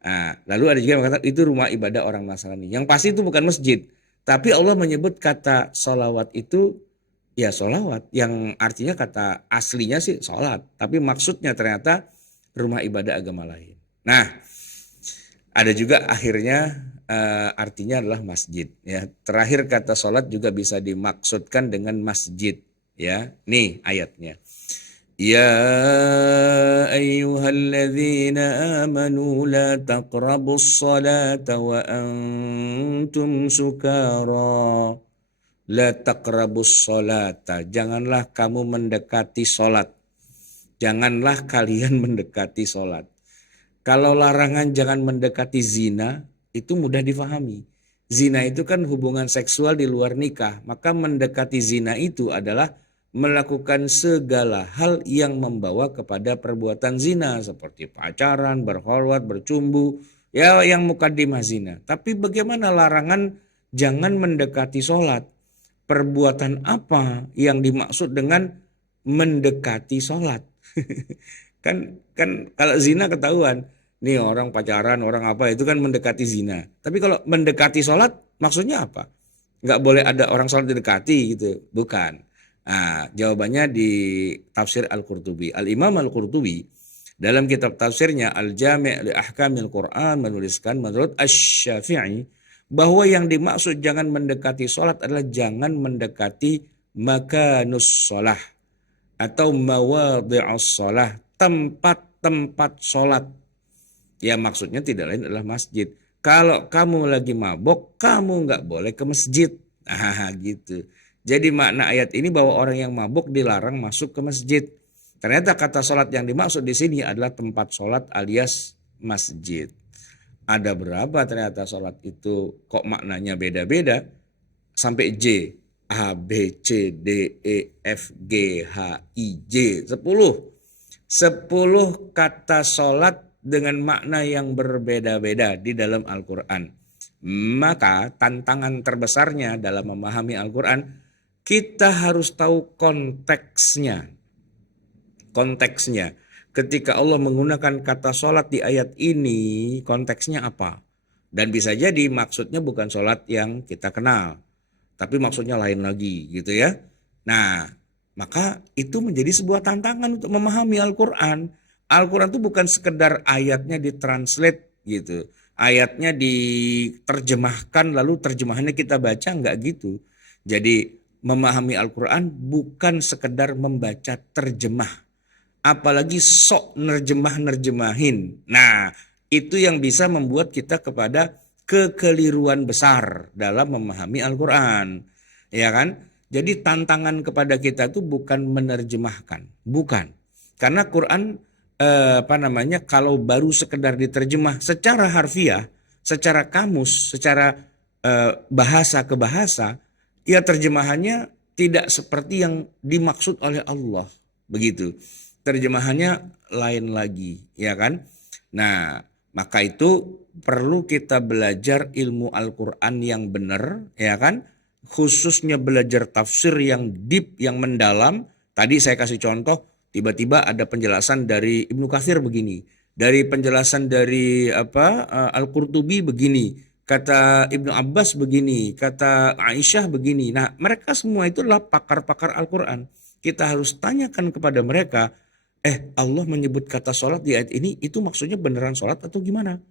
Nah, lalu ada juga yang mengatakan itu rumah ibadah orang Nasrani. Yang pasti itu bukan masjid. Tapi Allah menyebut kata sholawat itu ya sholawat. Yang artinya kata aslinya sih sholat. Tapi maksudnya ternyata rumah ibadah agama lain. Nah, ada juga akhirnya artinya adalah masjid. Ya, terakhir kata sholat juga bisa dimaksudkan dengan masjid. Ya, nih ayatnya. Ya ayyuhalladzina amanu la taqrabus salata wa antum sukara. La taqrabus salata. Janganlah kamu mendekati salat. Janganlah kalian mendekati salat. Kalau larangan jangan mendekati zina, itu mudah difahami. Zina itu kan hubungan seksual di luar nikah. Maka mendekati zina itu adalah melakukan segala hal yang membawa kepada perbuatan zina. Seperti pacaran, berkholwat, bercumbu. Ya yang mukaddimah zina. Tapi bagaimana larangan jangan mendekati sholat? Perbuatan apa yang dimaksud dengan mendekati sholat? kan kalau zina ketahuan. Nih orang pacaran, orang apa itu kan mendekati zina. Tapi kalau mendekati sholat maksudnya apa? Nggak boleh ada orang sholat didekati gitu. Bukan. Nah, jawabannya di tafsir Al-Qurtubi. Al-Imam Al-Qurtubi dalam kitab tafsirnya Al-Jami' li Ahkamil Quran menuliskan menurut Asy-Syafi'i bahwa yang dimaksud jangan mendekati sholat adalah jangan mendekati makanus sholah atau mawadhi'us sholah, tempat-tempat sholat. Ya maksudnya tidak lain adalah masjid. Kalau kamu lagi mabok, kamu nggak boleh ke masjid. Nah gitu. Jadi makna ayat ini bahwa orang yang mabuk dilarang masuk ke masjid. Ternyata kata sholat yang dimaksud di sini adalah tempat sholat alias masjid. Ada berapa ternyata sholat itu kok maknanya beda-beda. Sampai J. A, B, C, D, E, F, G, H, I, J. 10 kata sholat dengan makna yang berbeda-beda di dalam Al-Quran. Maka tantangan terbesarnya dalam memahami Al-Quran, kita harus tahu konteksnya. Konteksnya. Ketika Allah menggunakan kata sholat di ayat ini, konteksnya apa? Dan bisa jadi maksudnya bukan sholat yang kita kenal. Tapi maksudnya lain lagi gitu ya. Nah, maka itu menjadi sebuah tantangan untuk memahami Al-Quran. Al-Quran itu bukan sekedar ayatnya ditranslate gitu. Ayatnya diterjemahkan lalu terjemahannya kita baca, enggak gitu. Jadi memahami Al-Quran bukan sekedar membaca terjemah. Apalagi sok nerjemahin. Nah itu yang bisa membuat kita kepada kekeliruan besar dalam memahami Al-Quran. Ya kan? Jadi tantangan kepada kita itu bukan menerjemahkan. Bukan. Karena Quran kalau baru sekedar diterjemah secara harfiah, secara kamus, secara bahasa ke bahasa, ya terjemahannya tidak seperti yang dimaksud oleh Allah, begitu. Terjemahannya lain lagi, ya kan? Nah, maka itu perlu kita belajar ilmu Al-Quran yang benar, ya kan? Khususnya belajar tafsir yang deep, yang mendalam. Tadi saya kasih contoh, tiba-tiba ada penjelasan dari Ibnu Katsir begini, dari penjelasan dari Al-Qurtubi begini, kata Ibnu Abbas begini, kata Aisyah begini. Nah, mereka semua itulah pakar-pakar Al-Qur'an. Kita harus tanyakan kepada mereka, Allah menyebut kata sholat di ayat ini, itu maksudnya beneran sholat atau gimana?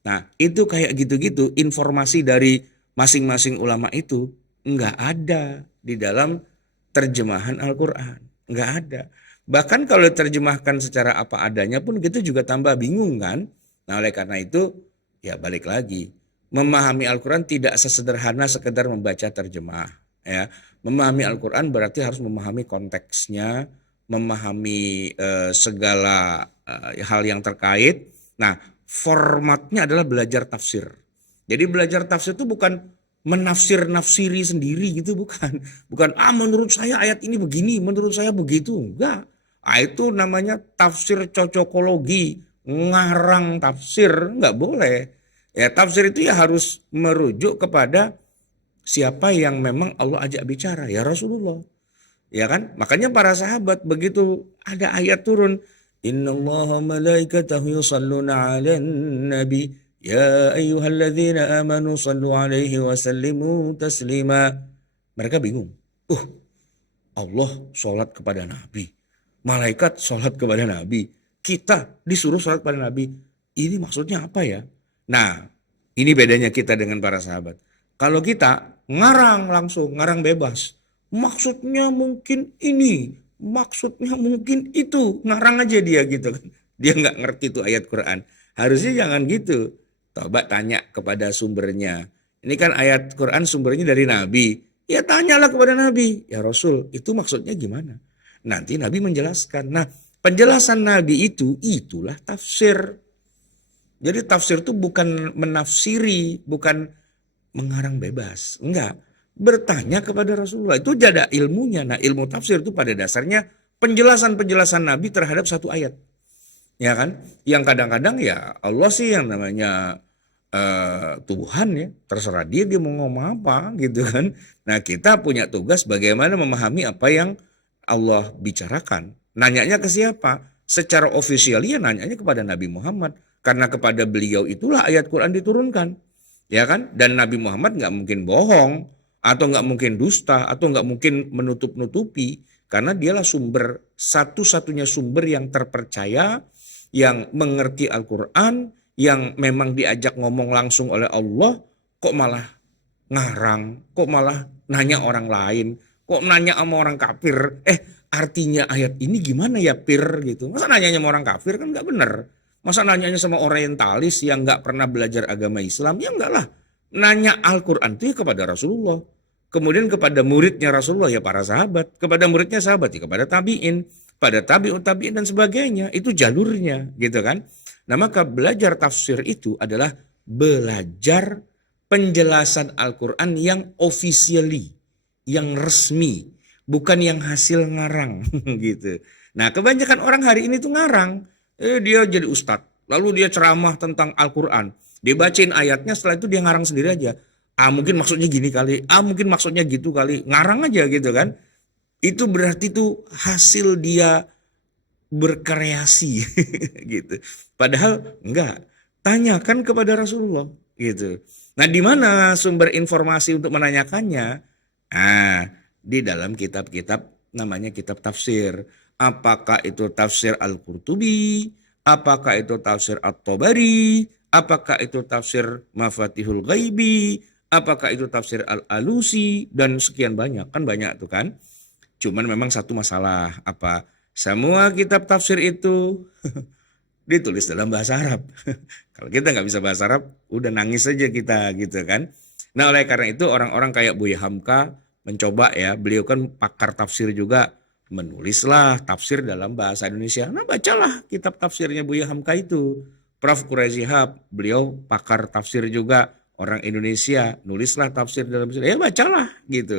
Nah, itu kayak gitu-gitu informasi dari masing-masing ulama itu nggak ada di dalam terjemahan Al-Quran. Nggak ada. Bahkan kalau terjemahkan secara apa adanya pun gitu juga tambah bingung kan. Nah, oleh karena itu ya balik lagi. Memahami Al-Quran tidak sesederhana sekedar membaca terjemah. Ya. Memahami Al-Quran berarti harus memahami konteksnya, memahami segala hal yang terkait. Nah, formatnya adalah belajar tafsir. Jadi belajar tafsir itu bukan menafsir-nafsiri sendiri gitu, bukan. Bukan menurut saya ayat ini begini, menurut saya begitu, enggak. Itu namanya tafsir cocokologi, ngarang tafsir, enggak boleh. Ya tafsir itu ya harus merujuk kepada siapa yang memang Allah ajak bicara, ya Rasulullah. Ya kan? Makanya para sahabat begitu ada ayat turun, innallaha malaikatahu yusalluna 'alan nabi ya ayyuhalladzina amanu sallu 'alaihi wa sallimu taslima. Mereka bingung. Allah sholat kepada nabi. Malaikat sholat kepada nabi. Kita disuruh sholat kepada nabi. Ini maksudnya apa ya? Nah, ini bedanya kita dengan para sahabat. Kalau kita ngarang langsung, ngarang bebas. Maksudnya mungkin ini, maksudnya mungkin itu, ngarang aja dia gitu kan. Dia nggak ngerti tuh ayat Quran. Harusnya jangan gitu. Coba tanya kepada sumbernya. Ini kan ayat Quran sumbernya dari Nabi. Ya tanyalah kepada Nabi. Ya Rasul, itu maksudnya gimana? Nanti Nabi menjelaskan. Nah, penjelasan Nabi itu, itulah tafsir. Jadi tafsir itu bukan menafsiri, bukan mengarang bebas. Enggak. Bertanya kepada Rasulullah. Itu ada ilmunya. Nah, ilmu tafsir itu pada dasarnya penjelasan-penjelasan Nabi terhadap satu ayat. Ya kan? Yang kadang-kadang ya Allah sih yang namanya Tuhan ya. Terserah dia mau ngomong apa gitu kan. Nah, kita punya tugas bagaimana memahami apa yang Allah bicarakan. Nanyanya ke siapa? Secara ofisial ya nanyanya kepada Nabi Muhammad. Karena kepada beliau itulah ayat Quran diturunkan. Ya kan? Dan Nabi Muhammad nggak mungkin bohong. Atau nggak mungkin dusta. Atau nggak mungkin menutup-nutupi. Karena dialah sumber, satu-satunya sumber yang terpercaya. Yang mengerti Al-Quran. Yang memang diajak ngomong langsung oleh Allah. Kok malah ngarang. Kok malah nanya orang lain. Kok nanya sama orang kafir. Artinya ayat ini gimana ya pir gitu. Masa nanyanya sama orang kafir kan nggak bener. Masa nanyanya sama orientalis yang nggak pernah belajar agama Islam? Ya enggak lah. Nanya Al-Quran itu ya kepada Rasulullah. Kemudian kepada muridnya Rasulullah ya para sahabat. Kepada muridnya sahabat ya kepada tabi'in. Pada tabi'ut tabi'in dan sebagainya. Itu jalurnya gitu kan. Nah maka belajar tafsir itu adalah belajar penjelasan Al-Quran yang officially. Yang resmi. Bukan yang hasil ngarang gitu. Nah kebanyakan orang hari ini tuh ngarang. Dia jadi ustadz. Lalu dia ceramah tentang Al-Quran. Dia bacain ayatnya, setelah itu dia ngarang sendiri aja. Mungkin maksudnya gini kali. Mungkin maksudnya gitu kali. Ngarang aja gitu kan. Itu berarti tuh hasil dia berkreasi gitu. Padahal enggak. Tanyakan kepada Rasulullah gitu. Nah di mana sumber informasi untuk menanyakannya? Di dalam kitab-kitab namanya kitab tafsir. Apakah itu tafsir Al-Qurtubi, apakah itu tafsir At-Tabari, apakah itu tafsir Mafatihul Ghaibi, apakah itu tafsir Al-Alusi, dan sekian banyak. Kan banyak tuh kan. Cuman memang satu masalah, apa? Semua kitab tafsir itu ditulis dalam bahasa Arab. Kalau kita nggak bisa bahasa Arab, udah nangis aja kita gitu kan. Nah oleh karena itu orang-orang kayak Buya Hamka mencoba ya, beliau kan pakar tafsir juga, menulislah tafsir dalam bahasa Indonesia. Nah bacalah kitab tafsirnya Buya Hamka itu. Prof. Quraisy Shihab, beliau pakar tafsir juga, orang Indonesia, nulislah tafsir dalam bahasa Indonesia. Ya bacalah gitu.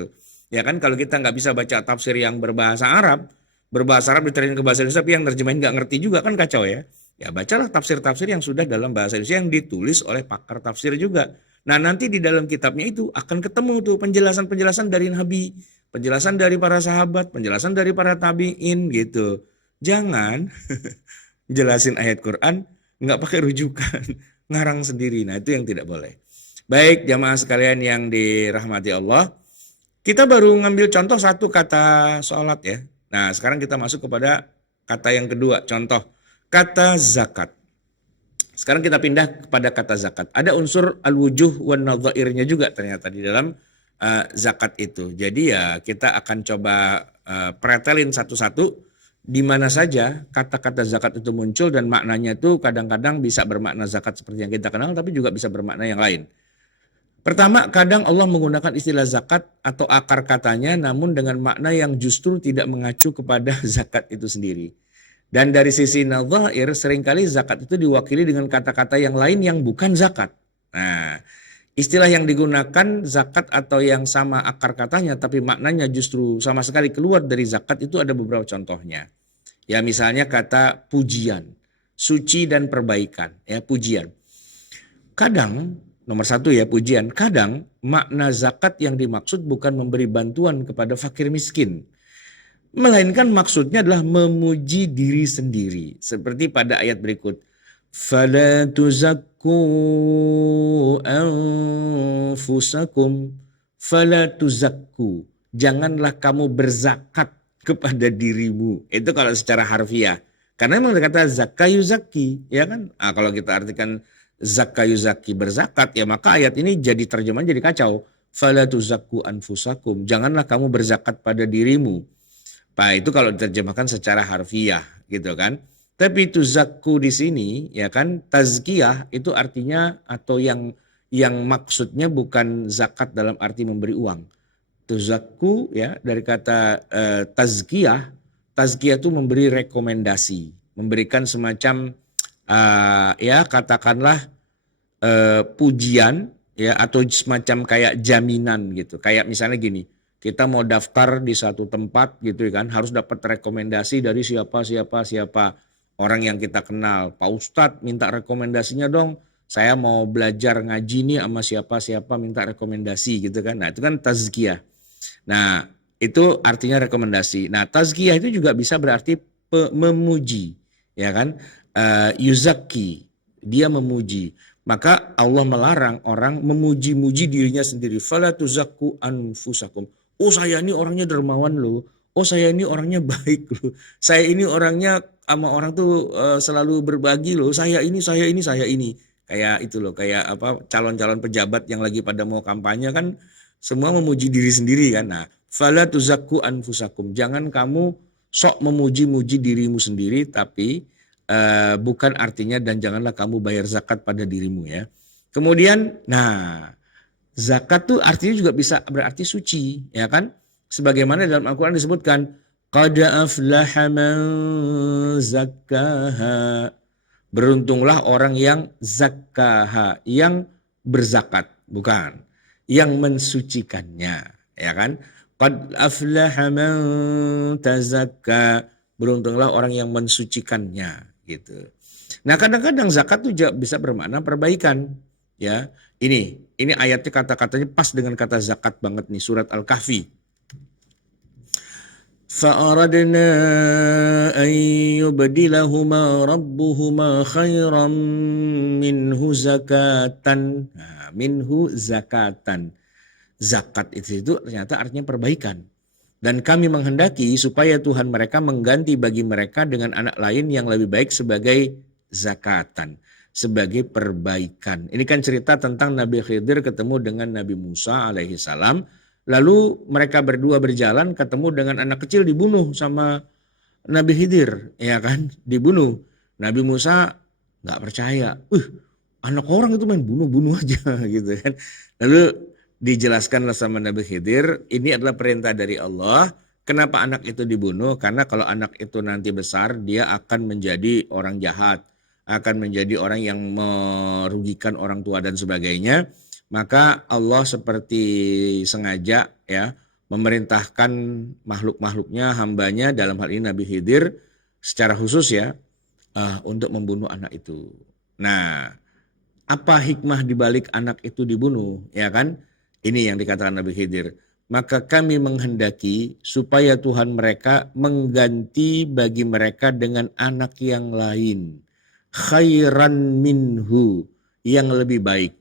Ya kan kalau kita nggak bisa baca tafsir yang berbahasa Arab diterjemahkan ke bahasa Indonesia, tapi yang terjemahin nggak ngerti juga kan kacau ya. Ya bacalah tafsir-tafsir yang sudah dalam bahasa Indonesia yang ditulis oleh pakar tafsir juga. Nah nanti di dalam kitabnya itu akan ketemu tuh penjelasan-penjelasan dari Nabi, penjelasan dari para sahabat, penjelasan dari para tabi'in gitu. Jangan jelasin ayat Quran nggak pakai rujukan, ngarang sendiri. Nah itu yang tidak boleh. Baik jamaah sekalian yang dirahmati Allah, kita baru ngambil contoh satu kata sholat ya. Nah sekarang kita masuk kepada kata yang kedua, contoh kata zakat. Sekarang kita pindah kepada kata zakat. Ada unsur al-wujuh wan nadhairnya juga ternyata di dalam zakat itu. Jadi ya kita akan coba pretelin satu-satu di mana saja kata-kata zakat itu muncul dan maknanya itu kadang-kadang bisa bermakna zakat seperti yang kita kenal tapi juga bisa bermakna yang lain. Pertama, kadang Allah menggunakan istilah zakat atau akar katanya namun dengan makna yang justru tidak mengacu kepada zakat itu sendiri. Dan dari sisi nadhair, seringkali zakat itu diwakili dengan kata-kata yang lain yang bukan zakat. Nah, istilah yang digunakan zakat atau yang sama akar katanya tapi maknanya justru sama sekali keluar dari zakat itu ada beberapa contohnya. Ya misalnya kata pujian, suci dan perbaikan, ya pujian. Kadang, nomor satu ya pujian, kadang makna zakat yang dimaksud bukan memberi bantuan kepada fakir miskin. Melainkan maksudnya adalah memuji diri sendiri. Seperti pada ayat berikut. Fala tuzakku anfusakum. Fala tuzakku. Janganlah kamu berzakat kepada dirimu. Itu kalau secara harfiah. Karena memang kata zakayu zaki. Ya kan? Nah, kalau kita artikan zakayu zaki berzakat. Ya maka ayat ini jadi terjemahan jadi kacau. Fala tuzakku anfusakum. Janganlah kamu berzakat pada dirimu. Pak itu kalau diterjemahkan secara harfiah gitu kan. Tapi tuzakku di sini ya kan tazkiyah itu artinya atau yang maksudnya bukan zakat dalam arti memberi uang. Tuzakku ya dari kata tazkiyah. Tazkiyah itu memberi rekomendasi, memberikan semacam ya katakanlah pujian ya atau semacam kayak jaminan gitu. Kayak misalnya gini. Kita mau daftar di satu tempat gitu kan, harus dapat rekomendasi dari siapa orang yang kita kenal. Pak Ustadz minta rekomendasinya dong, saya mau belajar ngaji nih sama siapa minta rekomendasi gitu kan. Nah itu kan tazkiyah. Nah itu artinya rekomendasi. Nah tazkiyah itu juga bisa berarti memuji ya kan. Yuzaki, dia memuji. Maka Allah melarang orang memuji-muji dirinya sendiri. Fala tuzakku anfusakum. Oh saya ini orangnya dermawan loh. Oh saya ini orangnya baik loh. Saya ini orangnya sama orang tuh selalu berbagi loh. Saya ini. Kayak itu loh, kayak apa calon-calon pejabat yang lagi pada mau kampanye kan semua memuji diri sendiri kan. Nah, fala tuzakku anfusakum. Jangan kamu sok memuji-muji dirimu sendiri tapi bukan artinya dan janganlah kamu bayar zakat pada dirimu ya. Kemudian, nah zakat tuh artinya juga bisa berarti suci, ya kan? Sebagaimana dalam Al-Quran disebutkan, qad aflaha man zakkaha. Beruntunglah orang yang zakkaha, yang berzakat, bukan, yang mensucikannya, ya kan? Qad aflaha man tazakka. Beruntunglah orang yang mensucikannya, gitu. Nah, kadang-kadang zakat tuh juga bisa bermakna perbaikan, ya. Ini ayatnya kata-katanya pas dengan kata zakat banget nih, surat Al-Kahfi. فَأَرَدْنَا أَنْ يُبْدِلَهُمَا رَبُّهُمَا خَيْرًا مِنْهُ زَكَاةً. Nah, minhu zakatan. Zakat itu ternyata artinya perbaikan. Dan kami menghendaki supaya Tuhan mereka mengganti bagi mereka dengan anak lain yang lebih baik sebagai zakatan, sebagai perbaikan. Ini kan cerita tentang Nabi Khidir ketemu dengan Nabi Musa alaihi salam. Lalu mereka berdua berjalan ketemu dengan anak kecil dibunuh sama Nabi Khidir, ya kan? Dibunuh. Nabi Musa nggak percaya. Anak orang itu main bunuh-bunuh aja gitu kan. Lalu dijelaskanlah sama Nabi Khidir, ini adalah perintah dari Allah. Kenapa anak itu dibunuh? Karena kalau anak itu nanti besar, dia akan menjadi orang jahat, akan menjadi orang yang merugikan orang tua dan sebagainya. Maka Allah seperti sengaja ya memerintahkan makhluk-makhluknya, hambanya dalam hal ini Nabi Khidir secara khusus ya untuk membunuh anak itu. Nah, apa hikmah dibalik anak itu dibunuh, ya kan? Ini yang dikatakan Nabi Khidir. Maka kami menghendaki supaya Tuhan mereka mengganti bagi mereka dengan anak yang lain. Khairan minhu, yang lebih baik.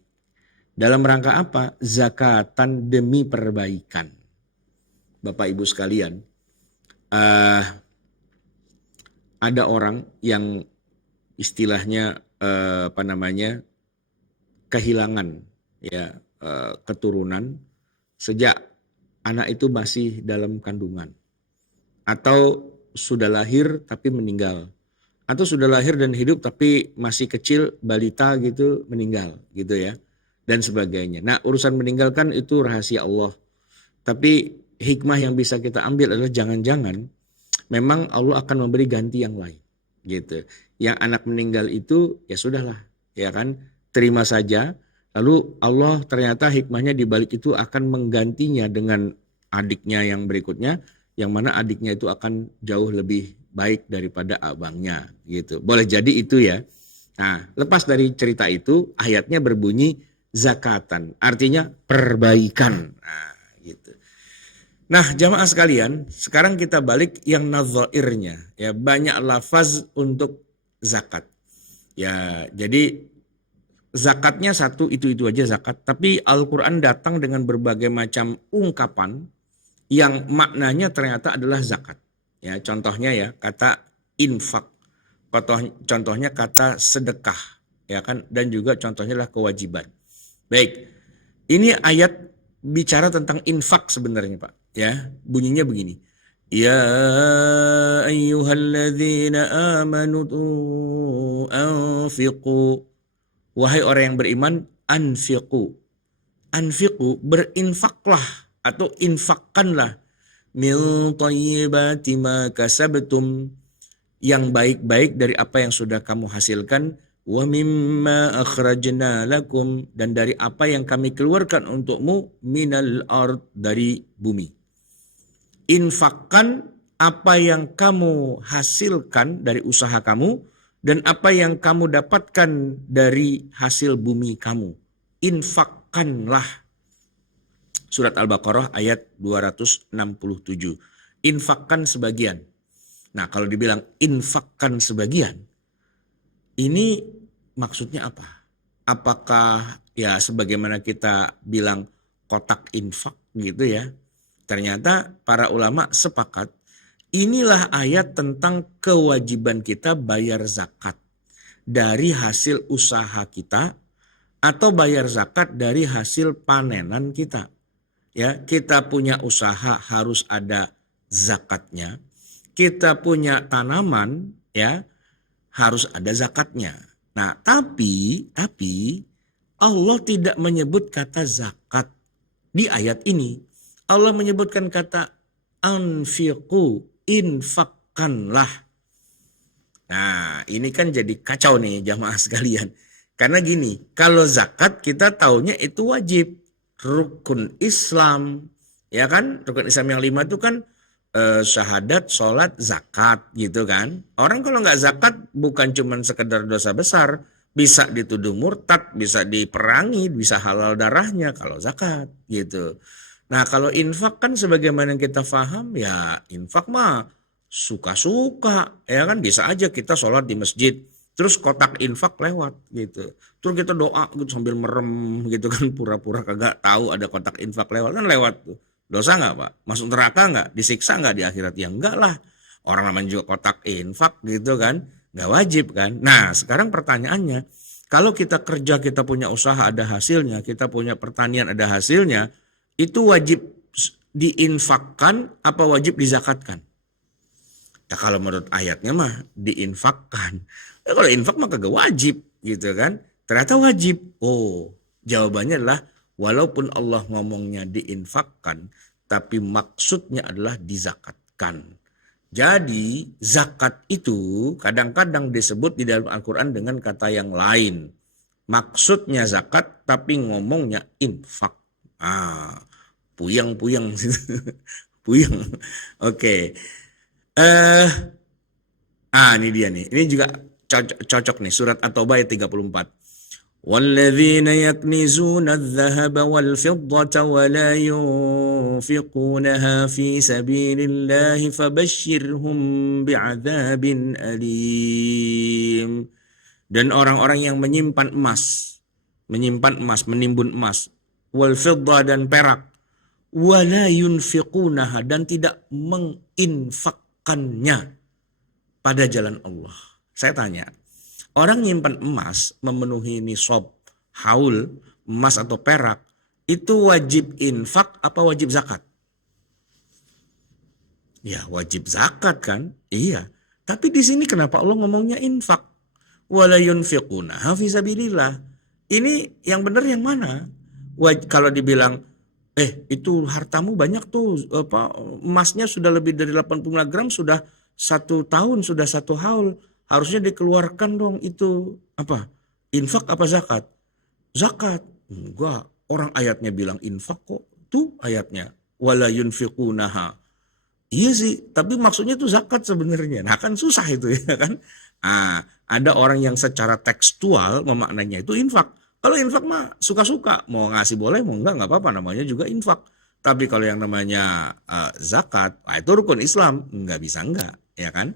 Dalam rangka apa? Zakatan demi perbaikan. Bapak Ibu sekalian, ada orang yang istilahnya apa namanya, kehilangan ya keturunan sejak anak itu masih dalam kandungan, atau sudah lahir tapi meninggal, atau sudah lahir dan hidup tapi masih kecil balita gitu meninggal gitu ya, dan sebagainya. Nah, urusan meninggalkan itu rahasia Allah. Tapi hikmah yang bisa kita ambil adalah jangan-jangan memang Allah akan memberi ganti yang lain gitu. Yang anak meninggal itu ya sudahlah, ya kan, terima saja. Lalu Allah ternyata hikmahnya di balik itu akan menggantinya dengan adiknya yang berikutnya, yang mana adiknya itu akan jauh lebih baik daripada abangnya gitu. Boleh jadi itu ya. Nah, lepas dari cerita itu, ayatnya berbunyi zakatan, artinya perbaikan. Nah, gitu. Nah, jamaah sekalian, sekarang kita balik yang nadzairnya. Ya, banyak lafaz untuk zakat. Ya, jadi zakatnya satu itu aja zakat, tapi Al-Qur'an datang dengan berbagai macam ungkapan yang maknanya ternyata adalah zakat. Ya, contohnya ya, kata infak. Contohnya kata sedekah, ya kan, dan juga contohnya adalah kewajiban. Baik. Ini ayat bicara tentang infak sebenarnya, Pak. Ya, bunyinya begini. Ya ayyuhalladzina amanu anfiqu. Wahai orang yang beriman, anfiqu. Anfiqu, berinfaklah atau infakkanlah min thayyibati ma kasabtum, yang baik-baik dari apa yang sudah kamu hasilkan, wa mimma akhrajna lakum, dan dari apa yang kami keluarkan untukmu, minal ard, dari bumi. Infakkan apa yang kamu hasilkan dari usaha kamu dan apa yang kamu dapatkan dari hasil bumi kamu. Infakkanlah. Surat Al-Baqarah ayat 267. Infakkan sebagian. Nah, kalau dibilang infakkan sebagian, ini maksudnya apa? Apakah ya sebagaimana kita bilang kotak infak gitu ya? Ternyata para ulama sepakat, inilah ayat tentang kewajiban kita bayar zakat dari hasil usaha kita atau bayar zakat dari hasil panenan kita. Ya, kita punya usaha harus ada zakatnya. Kita punya tanaman ya harus ada zakatnya. Nah, tapi Allah tidak menyebut kata zakat di ayat ini. Allah menyebutkan kata anfiqu, infakkanlah. Nah, ini kan jadi kacau nih jamaah sekalian. Karena gini, kalau zakat kita taunya itu wajib, rukun Islam, ya kan? Rukun Islam yang 5 itu kan syahadat, sholat, zakat gitu kan. Orang kalau nggak zakat bukan cuma sekedar dosa besar, bisa dituduh murtad, bisa diperangi, bisa halal darahnya kalau zakat gitu. Nah, kalau infak kan sebagaimana yang kita paham ya, infak mah suka-suka ya kan, bisa aja kita sholat di masjid terus kotak infak lewat gitu. Terus kita doa gitu sambil merem gitu kan, pura-pura kagak tahu ada kotak infak lewat, kan lewat tuh. Dosa nggak, Pak? Masuk neraka nggak? Disiksa nggak di akhirat? Ya enggak lah. Orang namanya juga kotak infak gitu kan. Nggak wajib kan. Nah, sekarang pertanyaannya, kalau kita kerja, kita punya usaha ada hasilnya, kita punya pertanian ada hasilnya, itu wajib diinfakkan apa wajib dizakatkan? Ya kalau menurut ayatnya mah diinfakkan. Ya, kalau infak mah kagak wajib gitu kan. Ternyata wajib. Oh, jawabannya adalah walaupun Allah ngomongnya diinfakkan, tapi maksudnya adalah dizakatkan. Jadi zakat itu kadang-kadang disebut di dalam Al-Quran dengan kata yang lain. Maksudnya zakat, tapi ngomongnya infak. Puyeng-puyeng. Puyeng. Oke. Ini dia nih. Ini juga cocok nih. Surat At-Taubah ayat 34. وَالَّذِينَ يَكْنِزُونَ الذَّهَبَ وَالْفِضَّةَ وَلَا يُنْفِقُونَهَا فِي سَبِيلِ اللَّهِ فَبَشِّرْهُمْ بِعَذَابٍ أَلِيمٍ. Dan orang-orang yang menyimpan emas, menimbun emas, wal fiddah dan perak, wala yunfiqunaha, dan tidak menginfakkannya pada jalan Allah. Saya tanya, Orang nyimpan emas memenuhi nisab haul, emas atau perak, itu wajib infak apa wajib zakat? Ya wajib zakat kan? Iya. Tapi di sini kenapa Allah ngomongnya infak? Wala yunfiqunaha fi sabilillah. Ini yang benar yang mana? Kalau dibilang itu hartamu banyak tuh, apa emasnya sudah lebih dari 85 gram, sudah 1 tahun, sudah 1 haul, harusnya dikeluarkan dong itu apa? Infak apa zakat? Zakat. Enggak, orang ayatnya bilang infak kok. Tuh ayatnya. Wala yunfiqunaha. Iya sih, tapi maksudnya itu zakat sebenarnya. Nah kan susah itu ya kan. Ada orang yang secara tekstual memaknainya itu infak. Kalau infak mah suka-suka, mau ngasih boleh, mau enggak apa-apa, namanya juga infak. Tapi kalau yang namanya zakat, itu rukun Islam, enggak bisa enggak, ya kan?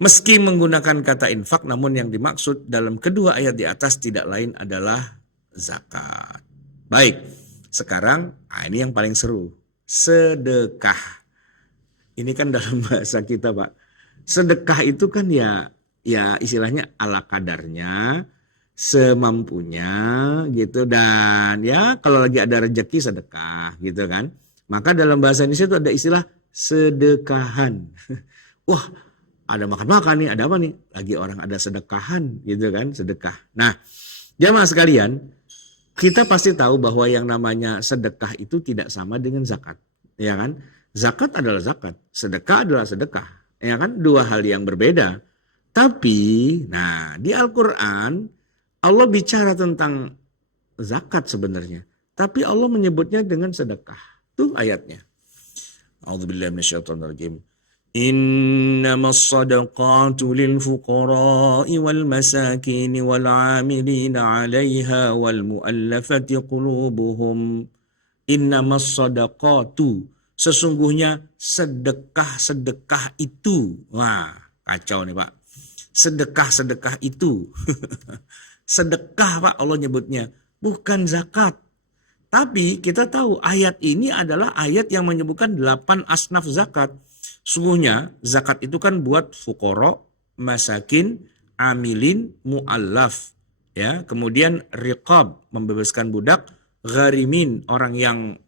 Meski menggunakan kata infak, namun yang dimaksud dalam kedua ayat di atas tidak lain adalah zakat. Baik, sekarang ini yang paling seru, sedekah. Ini kan dalam bahasa kita, Pak. Sedekah itu kan ya istilahnya ala kadarnya, semampunya gitu, dan ya kalau lagi ada rezeki sedekah gitu kan. Maka dalam bahasa Indonesia itu ada istilah sedekahan. Wah, ada makan-makan nih, ada apa nih? Lagi orang ada sedekahan gitu kan, sedekah. Nah, jamaah sekalian, kita pasti tahu bahwa yang namanya sedekah itu tidak sama dengan zakat, ya kan? Zakat adalah zakat, sedekah adalah sedekah, ya kan? Dua hal yang berbeda. Tapi, nah di Al-Quran Allah bicara tentang zakat sebenarnya, tapi Allah menyebutnya dengan sedekah. Tuh ayatnya. A'udzubillahi minasyaitonirrajim. Innamas sadaqatu lil fuqara'i wal masakin wal 'amilina 'alaiha wal mu'allafati qulubuhum. Innamas sadaqatu, sesungguhnya sedekah-sedekah itu. Wah, kacau nih Pak. Sedekah-sedekah itu. Sedekah Pak Allah nyebutnya, bukan zakat. Tapi kita tahu ayat ini adalah ayat yang menyebutkan 8 asnaf zakat. Sungguhnya zakat itu kan buat fuqara, masakin, amilin, mu'allaf. Ya, kemudian riqab, membebaskan budak, gharimin, orang yang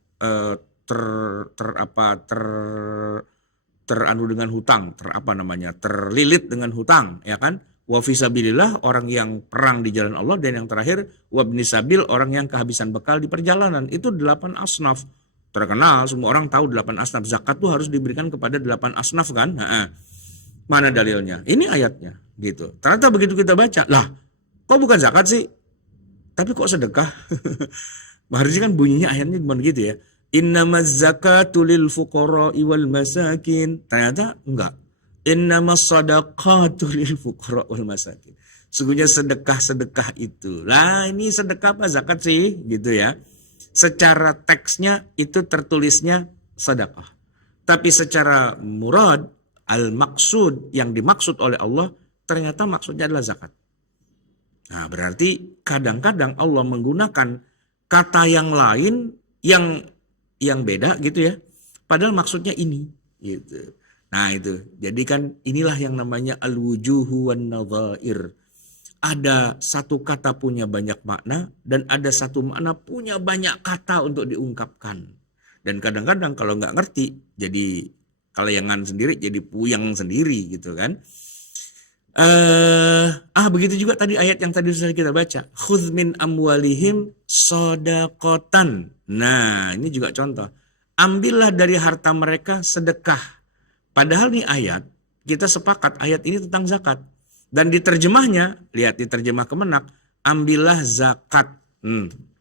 teranu dengan hutang, terlilit dengan hutang, ya kan? Wa fisabilillah, orang yang perang di jalan Allah, dan yang terakhir wabni sabil, orang yang kehabisan bekal di perjalanan. Itu 8 asnaf. Terkenal, semua orang tahu 8 asnaf. Zakat tuh harus diberikan kepada 8 asnaf kan? Mana dalilnya? Ini ayatnya gitu. Ternyata begitu kita baca, lah kok bukan zakat sih? Tapi kok sedekah? Harusnya kan bunyinya ayatnya cuma gitu ya. Innamaz zakatu lil fuqara'i wal masakin. Ternyata enggak. Innamas sadaqatu lil fuqara' wal masakin. Sungguhnya sedekah-sedekah itu. Lah ini sedekah apa zakat sih? Gitu ya. Secara teksnya itu tertulisnya sedekah. Tapi secara murad, al-maksud, yang dimaksud oleh Allah, ternyata maksudnya adalah zakat. Nah berarti kadang-kadang Allah menggunakan kata yang lain yang beda gitu ya. Padahal maksudnya ini gitu. Nah itu, jadi kan inilah yang namanya al-wujuhu wan nadhair. Ada satu kata punya banyak makna, dan ada satu makna punya banyak kata untuk diungkapkan. Dan kadang-kadang kalau nggak ngerti, jadi kalayangan sendiri, jadi puyeng sendiri gitu kan. Begitu juga tadi ayat yang tadi sudah kita baca. Khudz min amwalihim shadaqatan. Nah ini juga contoh. Ambillah dari harta mereka sedekah. Padahal nih ayat, kita sepakat ayat ini tentang zakat. Dan diterjemahnya, lihat diterjemah Kemenak, ambillah zakat.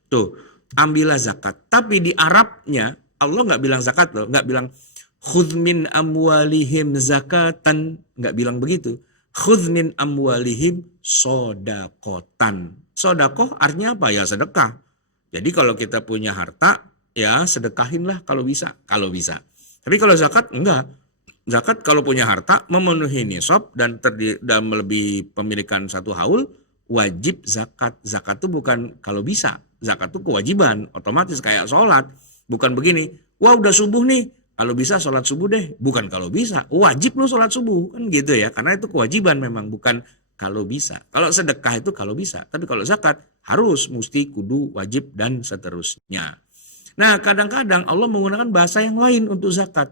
Tuh, ambillah zakat. Tapi di Arabnya, Allah nggak bilang zakat loh, nggak bilang khudz min amwalihim zakatan, nggak bilang begitu. Khudz min amwalihim shadaqatan. Shadaqah artinya apa? Ya sedekah. Jadi kalau kita punya harta, ya sedekahinlah kalau bisa. Tapi kalau zakat enggak. Zakat kalau punya harta memenuhi nisab dan melebihi pemilikan 1 haul, wajib zakat. Zakat itu bukan kalau bisa. Zakat itu kewajiban, otomatis kayak sholat. Bukan begini, wah udah subuh nih, kalau bisa sholat subuh deh. Bukan kalau bisa, wajib lo sholat subuh. Kan gitu ya, karena itu kewajiban memang, bukan kalau bisa. Kalau sedekah itu kalau bisa. Tapi kalau zakat harus, mesti, kudu, wajib, dan seterusnya. Nah, kadang-kadang Allah menggunakan bahasa yang lain untuk zakat.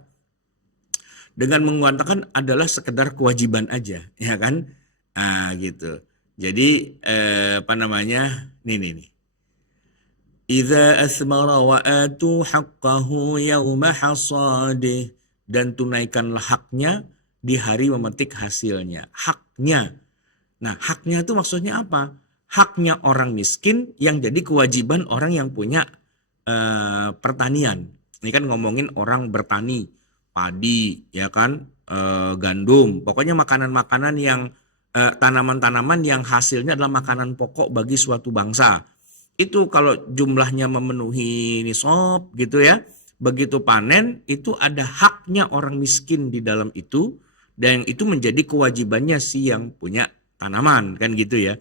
Dengan mengatakan adalah sekedar kewajiban aja, ya kan? Ah, gitu. Jadi apa namanya? Nih. Idza asmara wa atu haqqahu yauma hasadih, dan tunaikanlah haknya di hari memetik hasilnya. Haknya. Nah, haknya itu maksudnya apa? Haknya orang miskin yang jadi kewajiban orang yang punya pertanian. Ini kan ngomongin orang bertani, padi, ya kan, gandum. Pokoknya makanan-makanan yang tanaman-tanaman yang hasilnya adalah makanan pokok bagi suatu bangsa. Itu kalau jumlahnya memenuhi nisab gitu ya, begitu panen itu ada haknya orang miskin di dalam itu, dan itu menjadi kewajibannya si yang punya tanaman, kan gitu ya.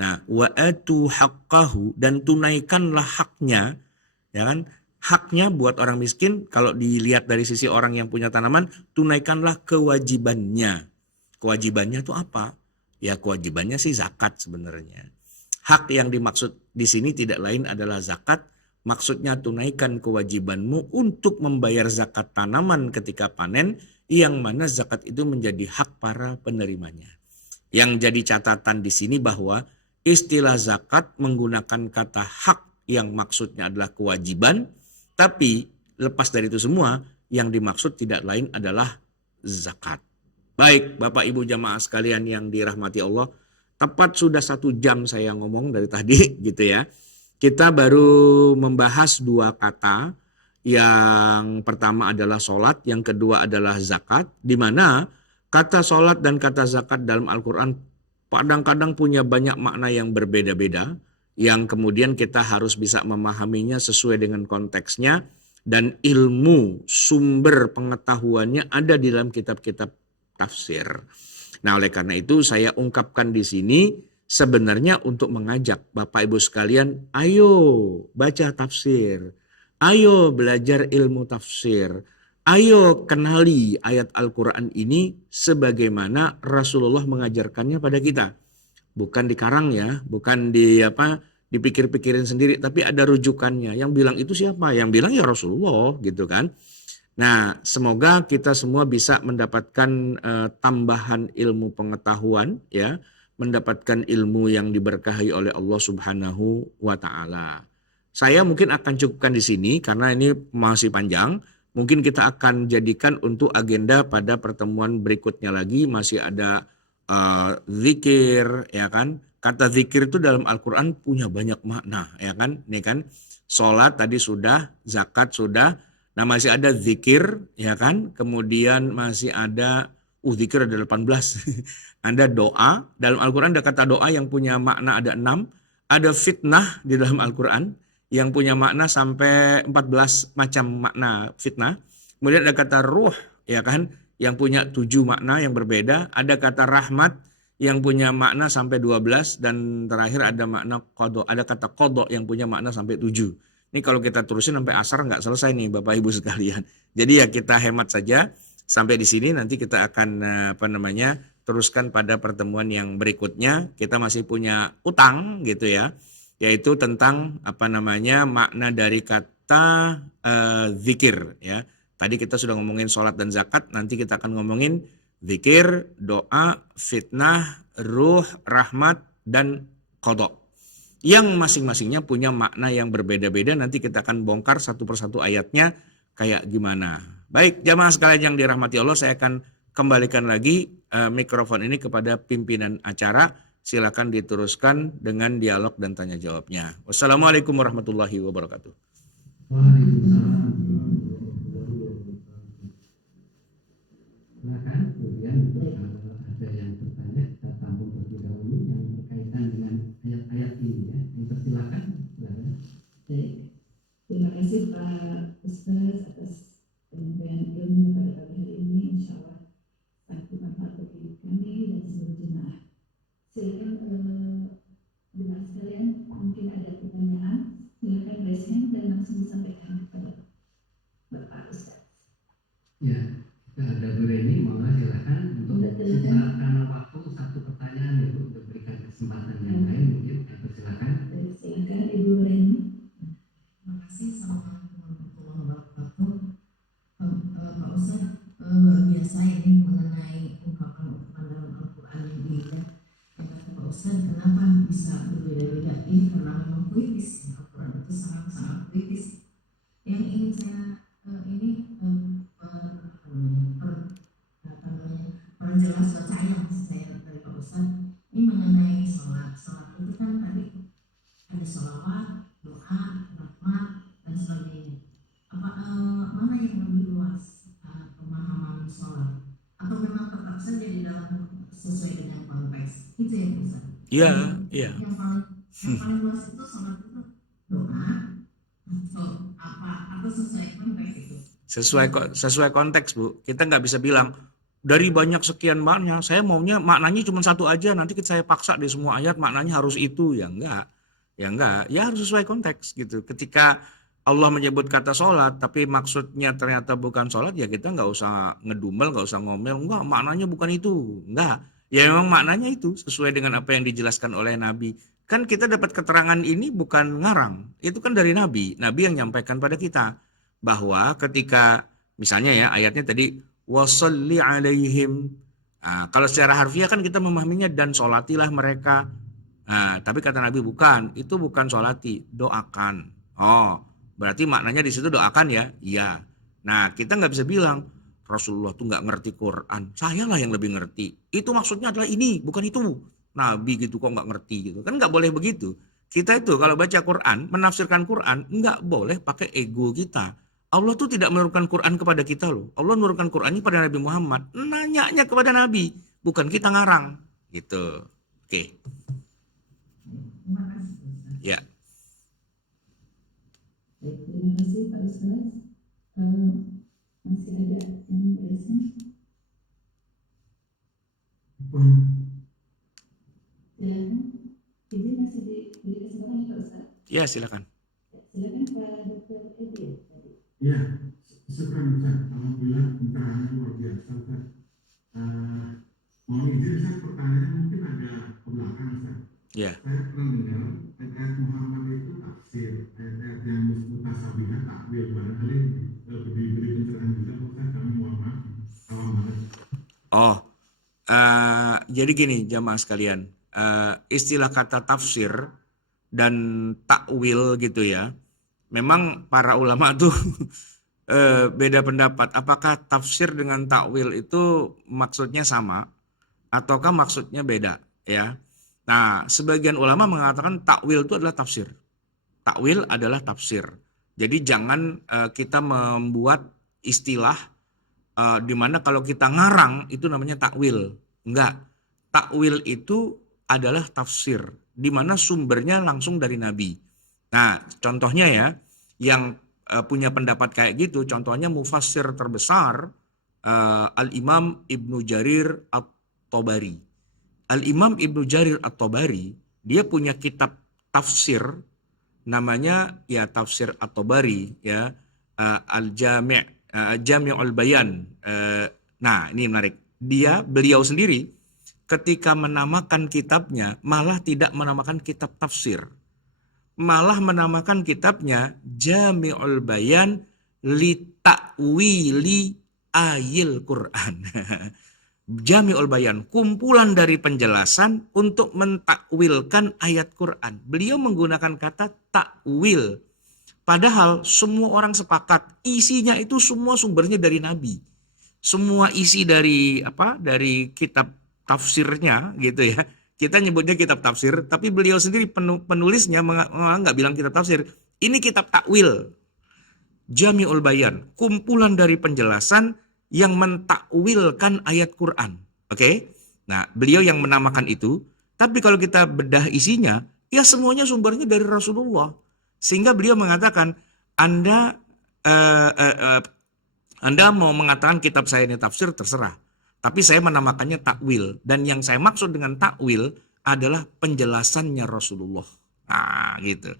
Nah, wa atu haqqahu, dan tunaikanlah haknya, ya kan? Haknya buat orang miskin kalau dilihat dari sisi orang yang punya tanaman, tunaikanlah kewajibannya. Kewajibannya itu apa? Ya kewajibannya sih zakat sebenarnya. Hak yang dimaksud di sini tidak lain adalah zakat. Maksudnya tunaikan kewajibanmu untuk membayar zakat tanaman ketika panen, yang mana zakat itu menjadi hak para penerimanya. Yang jadi catatan di sini bahwa istilah zakat menggunakan kata hak yang maksudnya adalah kewajiban, tapi lepas dari itu semua yang dimaksud tidak lain adalah zakat. Baik, Bapak Ibu jamaah sekalian yang dirahmati Allah, tepat sudah 1 jam saya ngomong dari tadi gitu ya. Kita baru membahas 2 kata. Yang pertama adalah sholat, yang kedua adalah zakat, di mana kata sholat dan kata zakat dalam Al-Quran kadang-kadang punya banyak makna yang berbeda-beda, yang kemudian kita harus bisa memahaminya sesuai dengan konteksnya, dan ilmu sumber pengetahuannya ada di dalam kitab-kitab tafsir. Nah, oleh karena itu saya ungkapkan di sini sebenarnya untuk mengajak Bapak Ibu sekalian, ayo baca tafsir, ayo belajar ilmu tafsir, ayo kenali ayat Al-Quran ini sebagaimana Rasulullah mengajarkannya pada kita. Bukan dikarang ya, bukan dipikir-pikirin sendiri, tapi ada rujukannya. Yang bilang itu siapa? Yang bilang ya Rasulullah gitu kan. Nah, semoga kita semua bisa mendapatkan tambahan ilmu pengetahuan ya, mendapatkan ilmu yang diberkahi oleh Allah Subhanahu wa taala. Saya mungkin akan cukupkan di sini karena ini masih panjang. Mungkin kita akan jadikan untuk agenda pada pertemuan berikutnya lagi, masih ada zikir ya kan. Kata zikir itu dalam Al-Qur'an punya banyak makna ya kan. Ini kan salat tadi sudah, zakat sudah. Nah, masih ada zikir ya kan. Kemudian masih ada zikir ada 18. Ada doa, dalam Al-Qur'an ada kata doa yang punya makna ada 6. Ada fitnah di dalam Al-Qur'an yang punya makna sampai 14 macam makna fitnah. Kemudian ada kata ruh ya kan, yang punya 7 makna yang berbeda. Ada kata rahmat yang punya makna sampai 12, dan terakhir ada makna qadha, ada kata qadha yang punya makna sampai 7. Ini kalau kita terusin sampai asar nggak selesai nih Bapak Ibu sekalian. Jadi ya kita hemat saja sampai di sini, nanti kita akan teruskan pada pertemuan yang berikutnya. Kita masih punya utang gitu ya, yaitu tentang makna dari kata zikir ya. Tadi kita sudah ngomongin sholat dan zakat, nanti kita akan ngomongin zikir, doa, fitnah, ruh, rahmat, dan qadha. Yang masing-masingnya punya makna yang berbeda-beda, nanti kita akan bongkar satu persatu ayatnya kayak gimana. Baik, jamaah sekalian yang dirahmati Allah, saya akan kembalikan lagi mikrofon ini kepada pimpinan acara. Silakan diteruskan dengan dialog dan tanya jawabnya. Wassalamualaikum warahmatullahi wabarakatuh. Silakan, kemudian ada yang bertanya, kita tampung terlebih dahulu yang berkaitan dengan ayat-ayat ini ya. Yang persilakan. Terima kasih Pak Ustaz atas penyampaian ilmu pada pagi hari ini. Insya Allah sangat bermanfaat bagi kami dan seluruh jemaah. Silakan jemaah sekalian, mungkin ada pertanyaan, silakan raise hand dan langsung disampaikan kepada Bapak Ustaz. Ya, kita ada Bu Reni, mohon silakan untuk karena waktu 1 pertanyaan ya Bu. sholawat, doa, rahmat, dan sebagainya. Mana yang lebih luas pemahaman sholat? Atau memang tetap saja di dalam sesuai dengan konteks? Itu yang bisa. Iya, iya. Yang paling luas itu sholat itu doa atau apa? Atau sesuai konteks itu? Sesuai konteks, Bu. Kita nggak bisa bilang dari banyak sekian makna, saya maunya maknanya cuma satu aja, nanti saya paksa di semua ayat maknanya harus itu. Ya enggak, ya harus sesuai konteks gitu. Ketika Allah menyebut kata sholat, tapi maksudnya ternyata bukan sholat, ya kita nggak usah ngedumel, nggak usah ngomel, enggak, maknanya bukan itu, enggak. Ya memang maknanya itu sesuai dengan apa yang dijelaskan oleh Nabi. Kan kita dapat keterangan ini bukan ngarang, itu kan dari Nabi yang nyampaikan pada kita bahwa ketika misalnya ya ayatnya tadi wasalli alaihim. Nah, kalau secara harfiah kan kita memahaminya dan sholatilah mereka. Nah, tapi kata Nabi bukan, itu bukan sholati, doakan. Oh, berarti maknanya di situ doakan ya? Iya. Nah, kita nggak bisa bilang Rasulullah tuh nggak ngerti Quran. Sayalah yang lebih ngerti. Itu maksudnya adalah ini, bukan itu. Nabi gitu kok nggak ngerti gitu. Kan nggak boleh begitu. Kita itu kalau baca Quran, menafsirkan Quran, nggak boleh pakai ego kita. Allah tuh tidak menurunkan Quran kepada kita loh. Allah menurunkan Qurannya pada Nabi Muhammad. Nanyanya kepada Nabi. Bukan kita ngarang. Gitu. Oke. Terima kasih, Ustaz. Ya. Baik, terima kasih Pak Ustaz. Masih ada yang berisi? Silakan. Izin masih diberi kesempatan Pak Ustaz. Ya, silakan. Silakan Pak Dr. Edi. Ya, syukur Ustaz. Alhamdulillah pencerahannya luar biasa Ustaz. Mohon izin Ustaz, pertanyaannya mungkin agak ke belakang Ustaz. Ya. Saya pernah dengar ayat Muhammad itu tafsir, ayat yang mutasabihat takwil, barangkali diberi pencerahan juga Ustaz, kami mohon maaf. Oh, jadi gini jamaah sekalian, istilah kata tafsir dan takwil gitu ya. Memang para ulama tuh beda pendapat. Apakah tafsir dengan takwil itu maksudnya sama ataukah maksudnya beda ya? Nah, sebagian ulama mengatakan takwil itu adalah tafsir. Takwil adalah tafsir. Jadi jangan kita membuat istilah di mana kalau kita ngarang itu namanya takwil. Enggak. Takwil itu adalah tafsir di mana sumbernya langsung dari Nabi. Nah, contohnya ya, yang punya pendapat kayak gitu, contohnya mufassir terbesar Al-Imam Ibnu Jarir At-Tabari. Al-Imam Ibnu Jarir At-Tabari, dia punya kitab tafsir, namanya ya tafsir At-Tabari, ya Jami'ul Bayan. Nah, ini menarik. Beliau sendiri ketika menamakan kitabnya malah tidak menamakan kitab tafsir. Malah menamakan kitabnya Jami'ul Bayan li ta'wili ayil Quran. Jami'ul Bayan, kumpulan dari penjelasan untuk mentakwilkan ayat Quran. Beliau menggunakan kata takwil. Padahal semua orang sepakat isinya itu semua sumbernya dari Nabi. Semua isi dari dari kitab tafsirnya gitu ya. Kita nyebutnya kitab tafsir, tapi beliau sendiri penulisnya nggak bilang kitab tafsir. Ini kitab takwil. Jami'ul Bayan, kumpulan dari penjelasan yang mentakwilkan ayat Quran. Oke? Nah, beliau yang menamakan itu, tapi kalau kita bedah isinya, ya semuanya sumbernya dari Rasulullah. Sehingga beliau mengatakan, Anda mau mengatakan kitab saya ini tafsir, terserah. Tapi saya menamakannya takwil. Dan yang saya maksud dengan takwil adalah penjelasannya Rasulullah. Nah gitu.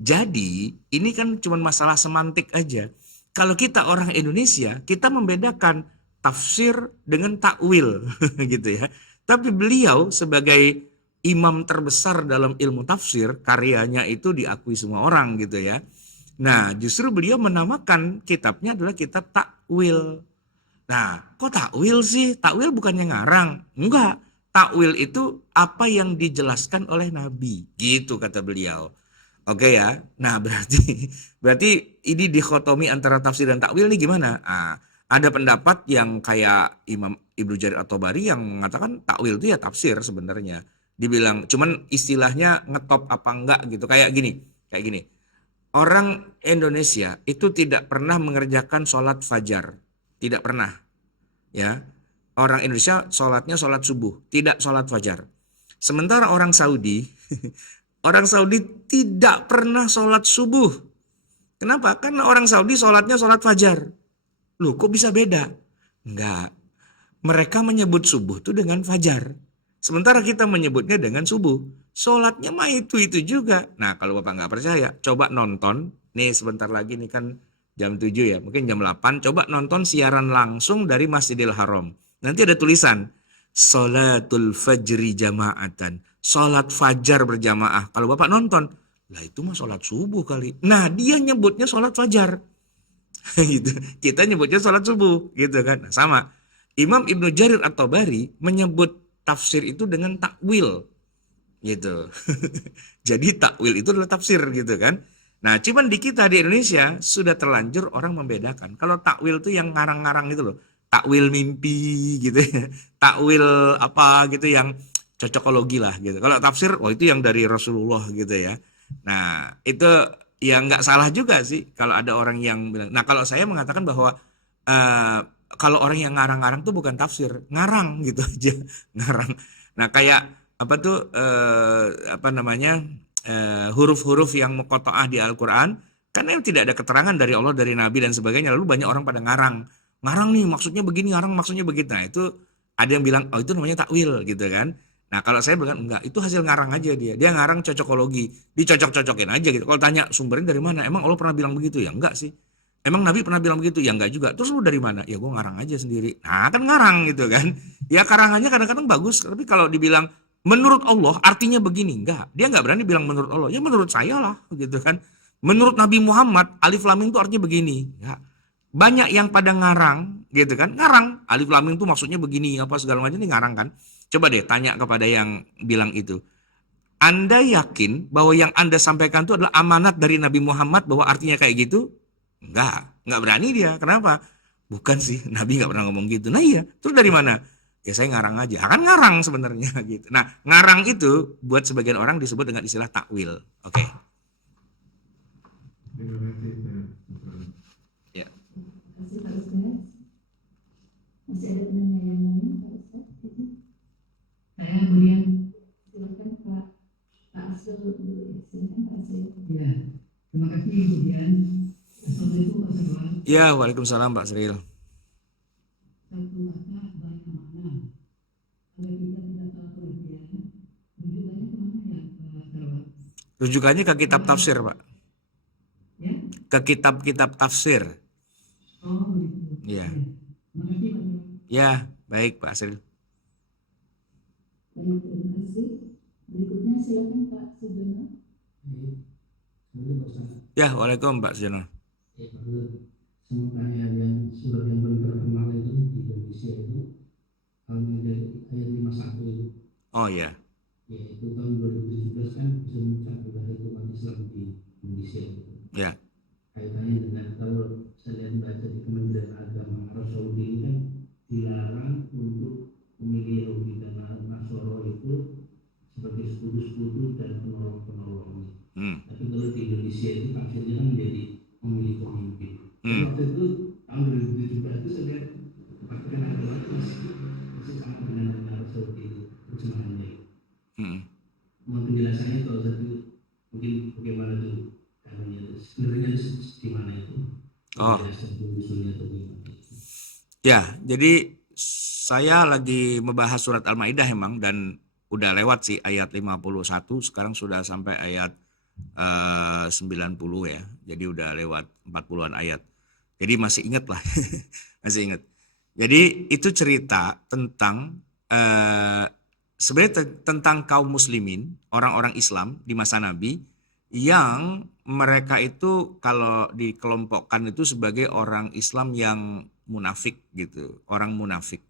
Jadi ini kan cuma masalah semantik aja. Kalau kita orang Indonesia, kita membedakan tafsir dengan takwil gitu ya. Tapi beliau sebagai imam terbesar dalam ilmu tafsir, karyanya itu diakui semua orang gitu ya. Nah justru beliau menamakan kitabnya adalah kitab takwil. Nah, kok takwil sih? Takwil bukannya ngarang. Enggak. Takwil itu apa yang dijelaskan oleh Nabi. Gitu kata beliau. Oke ya. Nah, berarti ini dikotomi antara tafsir dan takwil ini gimana? Nah, ada pendapat yang kayak Imam Ibnu Jarir At-Tabari yang mengatakan takwil itu ya tafsir sebenarnya. Dibilang, cuman istilahnya ngetop apa enggak gitu. Kayak gini. Orang Indonesia itu tidak pernah mengerjakan sholat fajar. Tidak pernah. Ya. Orang Indonesia sholatnya sholat subuh. Tidak sholat fajar. Sementara orang Saudi, orang Saudi tidak pernah sholat subuh. Kenapa? Karena orang Saudi sholatnya sholat fajar. Loh, kok bisa beda? Enggak. Mereka menyebut subuh itu dengan fajar. Sementara kita menyebutnya dengan subuh. Sholatnya mah itu juga. Nah, kalau Bapak nggak percaya, coba nonton. Nih sebentar lagi nih kan jam 7 ya, mungkin jam 8. Coba nonton siaran langsung dari Masjidil Haram. Nanti ada tulisan, Sholatul Fajri Jama'atan. Sholat fajar berjamaah. Kalau Bapak nonton, lah itu mah sholat subuh kali. Nah, dia nyebutnya sholat fajar. Gitu. Kita nyebutnya sholat subuh. Gitu kan. Nah, sama. Imam Ibnu Jarir At-Tabari menyebut tafsir itu dengan takwil gitu. Jadi takwil itu adalah tafsir gitu kan. Nah, cuman di kita di Indonesia sudah terlanjur orang membedakan. Kalau takwil itu yang ngarang-ngarang gitu loh. Takwil mimpi gitu ya. Takwil apa gitu yang cocokologi lah gitu. Kalau tafsir, oh itu yang dari Rasulullah gitu ya. Nah, itu ya nggak salah juga sih kalau ada orang yang bilang. Nah, kalau saya mengatakan bahwa kalau orang yang ngarang-ngarang tuh bukan tafsir, ngarang gitu aja, ngarang. Nah, kayak apa tuh apa namanya huruf-huruf yang muqatta'ah di Al-Qur'an, kan yang tidak ada keterangan dari Allah, dari Nabi dan sebagainya. Lalu banyak orang pada ngarang. Ngarang nih maksudnya begini, ngarang maksudnya begitu. Nah, itu ada yang bilang, oh itu namanya takwil gitu kan. Nah, kalau saya bilang enggak, itu hasil ngarang aja dia. Dia ngarang cocokologi, dicocok-cocokin aja gitu. Kalau tanya sumbernya dari mana? Emang Allah pernah bilang begitu? Ya enggak sih. Emang Nabi pernah bilang begitu? Ya enggak juga. Terus lu dari mana? Ya gue ngarang aja sendiri. Nah, kan ngarang gitu kan. Ya karangannya kadang-kadang bagus, tapi kalau dibilang menurut Allah artinya begini, enggak. Dia enggak berani bilang menurut Allah. Ya menurut saya lah gitu kan. Menurut Nabi Muhammad, alif lam mim itu artinya begini. Ya. Banyak yang pada ngarang gitu kan. Ngarang, alif lam mim itu maksudnya begini, apa segala macam ini ngarang kan. Coba deh tanya kepada yang bilang itu. Anda yakin bahwa yang Anda sampaikan itu adalah amanat dari Nabi Muhammad bahwa artinya kayak gitu? Enggak berani dia. Kenapa? Bukan sih, Nabi enggak pernah ngomong gitu. Nah iya, terus dari mana? Ya saya ngarang aja. Akan ngarang sebenarnya gitu. Nah, ngarang itu buat sebagian orang disebut dengan istilah takwil. Oke. Terima kasih, Pak. Ya. Terima kasih Pak Ustaz. Masih ada penanya yang lain Pak Ustaz? Saya kemudian Silakan Pak Asrul dulu ya. Silakan Pak Asrul. ya terima kasih kemudian Assalamualaikum warahmatullahi wabarakatuh. Ya, waalaikumsalam Pak Sril. Satu kata banyak makna. Kalau kita tidak tahu pengertian, rujukannya kemana ya Pak Sarawat? Rujukannya ke kitab tafsir, Pak. Ya? Ke kitab-kitab tafsir. Oh begitu. Ya. Terima kasih Pak Sarawat. Ya, baik Pak Sril. Baik, terima kasih. Berikutnya silakan Pak Sujono. Ya, waalaikumsalam Pak Sujono. Sementara yang surat yang paling terkenal itu di Indonesia itu ayat 51 itu, Oh ya. yaitu tahun 2017 kan bisa mencapai hari umat Islam di Indonesia itu. Ya. Kaitannya dengan kalau saya lihat baca di Kementerian Agama Arab Saudi ini kan dilarang untuk memilih Yahudi dan Nasoro itu sebagai sekutu-sekutu dan penolong-penolongnya. Tapi kalau di Indonesia itu tafsirnya kan menjadi memilih pemimpin. Waktu itu tahun 2017 itu saya lihat Kementerian Agama itu masih sama dengan Arab Saudi itu terjemahannya. Mohon penjelasannya kalau satu mungkin bagaimana itu kanunya sebenarnya di mana itu? Oh. Ya, jadi saya lagi membahas surat Al-Maidah emang dan udah lewat sih ayat 51, sekarang sudah sampai ayat 90 ya. Jadi udah lewat 40-an ayat. Jadi masih ingat lah. Masih ingat. Jadi itu cerita tentang sebenarnya tentang kaum muslimin, orang-orang Islam di masa Nabi yang mereka itu kalau dikelompokkan itu sebagai orang Islam yang munafik gitu, orang munafik.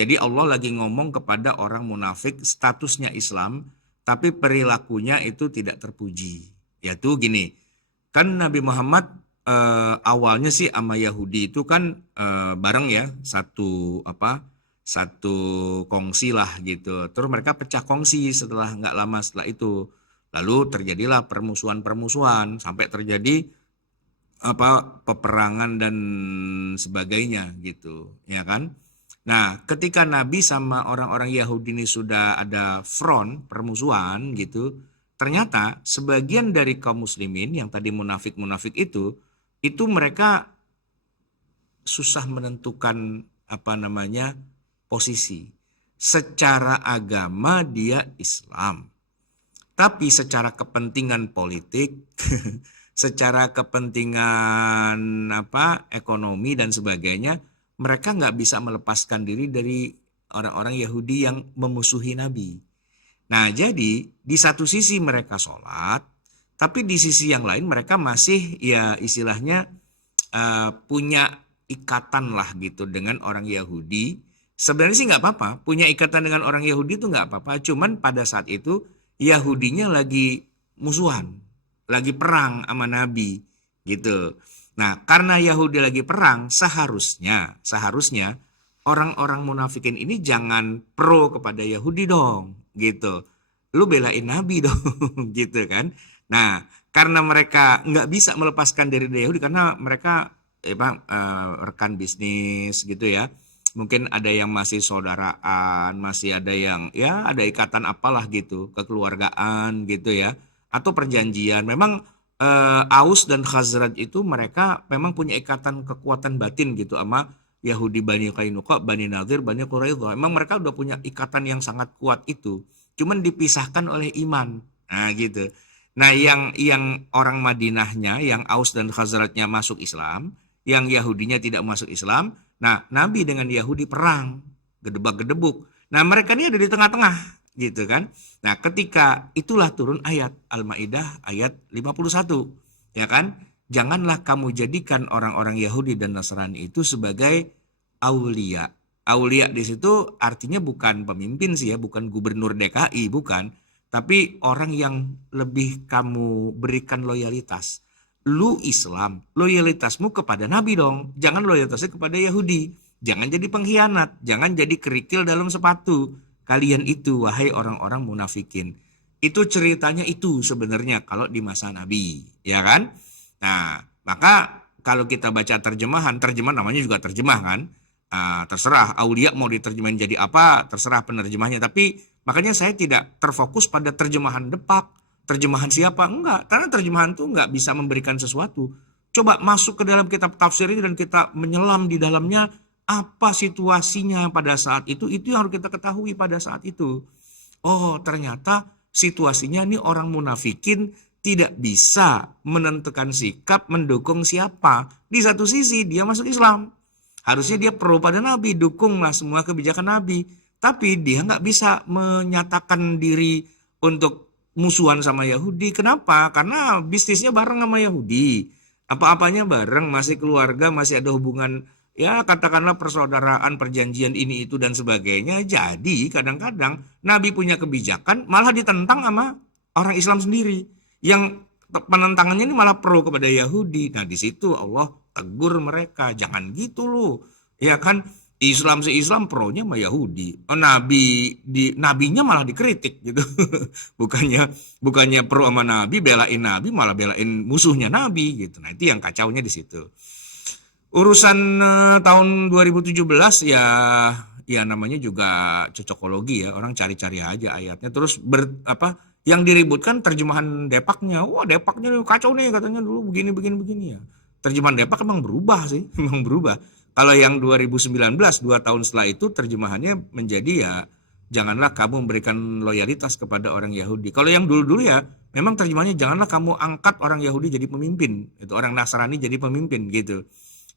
Jadi Allah lagi ngomong kepada orang munafik statusnya Islam tapi perilakunya itu tidak terpuji. Yaitu gini, kan Nabi Muhammad awalnya sih sama Yahudi itu kan bareng ya, satu kongsi lah gitu. Terus mereka pecah kongsi setelah nggak lama setelah itu. Lalu terjadilah permusuhan-permusuhan sampai terjadi peperangan dan sebagainya gitu, ya kan? Nah, ketika Nabi sama orang-orang Yahudi ini sudah ada front permusuhan gitu, ternyata sebagian dari kaum muslimin yang tadi munafik-munafik itu mereka susah menentukan posisi. Secara agama dia Islam, tapi secara kepentingan politik, secara kepentingan ekonomi dan sebagainya, mereka nggak bisa melepaskan diri dari orang-orang Yahudi yang memusuhi Nabi. Nah, jadi di satu sisi mereka sholat, tapi di sisi yang lain mereka masih ya istilahnya punya ikatan lah gitu dengan orang Yahudi. Sebenarnya sih nggak apa-apa, punya ikatan dengan orang Yahudi itu nggak apa-apa. Cuman pada saat itu Yahudinya lagi musuhan, lagi perang sama Nabi gitu. Nah, karena Yahudi lagi perang, seharusnya orang-orang munafikin ini jangan pro kepada Yahudi dong, gitu. Lu belain Nabi dong, gitu kan. Nah, karena mereka nggak bisa melepaskan diri dari Yahudi karena mereka rekan bisnis gitu ya. Mungkin ada yang masih saudaraan, masih ada yang ya ada ikatan apalah gitu, kekeluargaan gitu ya, atau perjanjian. Memang Aus dan Khazraj itu mereka memang punya ikatan kekuatan batin gitu sama Yahudi Bani Qainuqa, Bani Nadir, Bani Quraidah. Memang mereka udah punya ikatan yang sangat kuat itu. Cuman dipisahkan oleh iman. Nah, gitu. Nah, yang orang Madinahnya, yang Aus dan Khazrajnya masuk Islam, yang Yahudinya tidak masuk Islam. Nah, Nabi dengan Yahudi perang, gedebak-gedebuk. Nah, mereka ini ada di tengah-tengah, gitu kan. Nah, ketika itulah turun ayat Al-Maidah ayat 51, ya kan? Janganlah kamu jadikan orang-orang Yahudi dan Nasrani itu sebagai aulia. Aulia di situ artinya bukan pemimpin sih ya, bukan gubernur DKI, bukan. Tapi orang yang lebih kamu berikan loyalitas. Lu Islam, loyalitasmu kepada Nabi dong. Jangan loyalitasnya kepada Yahudi. Jangan jadi pengkhianat, jangan jadi kerikil dalam sepatu. Kalian itu wahai orang-orang munafikin. Itu ceritanya itu sebenarnya kalau di masa Nabi, ya kan? Nah, maka kalau kita baca terjemahan namanya juga terjemah kan? Terserah aulia mau diterjemahin jadi apa, terserah penerjemahnya. Tapi makanya saya tidak terfokus pada terjemahan depak. Terjemahan siapa? Enggak, karena terjemahan itu enggak bisa memberikan sesuatu. Coba masuk ke dalam kitab tafsir ini dan kita menyelam di dalamnya, apa situasinya pada saat itu yang harus kita ketahui pada saat itu. Oh, ternyata situasinya ini orang munafikin tidak bisa menentukan sikap mendukung siapa. Di satu sisi dia masuk Islam. Harusnya dia pro pada Nabi, dukunglah semua kebijakan Nabi. Tapi dia nggak bisa menyatakan diri untuk musuhan sama Yahudi. Kenapa? Karena bisnisnya bareng sama Yahudi. Apa-apanya bareng, masih keluarga, masih ada hubungan, ya katakanlah persaudaraan, perjanjian ini itu dan sebagainya. Jadi kadang-kadang Nabi punya kebijakan malah ditentang sama orang Islam sendiri. Yang penentangannya ini malah pro kepada Yahudi. Nah, di situ Allah tegur mereka, jangan gitu loh. Ya kan? Islam se-Islam pro-nya sama Yahudi. Nabinya malah dikritik gitu. bukannya pro sama Nabi, belain Nabi malah belain musuhnya Nabi gitu. Nah, itu yang kacaunya di situ. Urusan tahun 2017 ya namanya juga cocokologi ya. Orang cari-cari aja ayatnya. Terus yang diributkan terjemahan Depaknya. Wah, Depaknya kacau nih katanya dulu begini ya. Terjemahan Depak emang berubah sih, memang berubah. Kalau yang 2019, 2 tahun setelah itu terjemahannya menjadi ya janganlah kamu memberikan loyalitas kepada orang Yahudi. Kalau yang dulu-dulu ya memang terjemahannya janganlah kamu angkat orang Yahudi jadi pemimpin. Itu orang Nasrani jadi pemimpin gitu.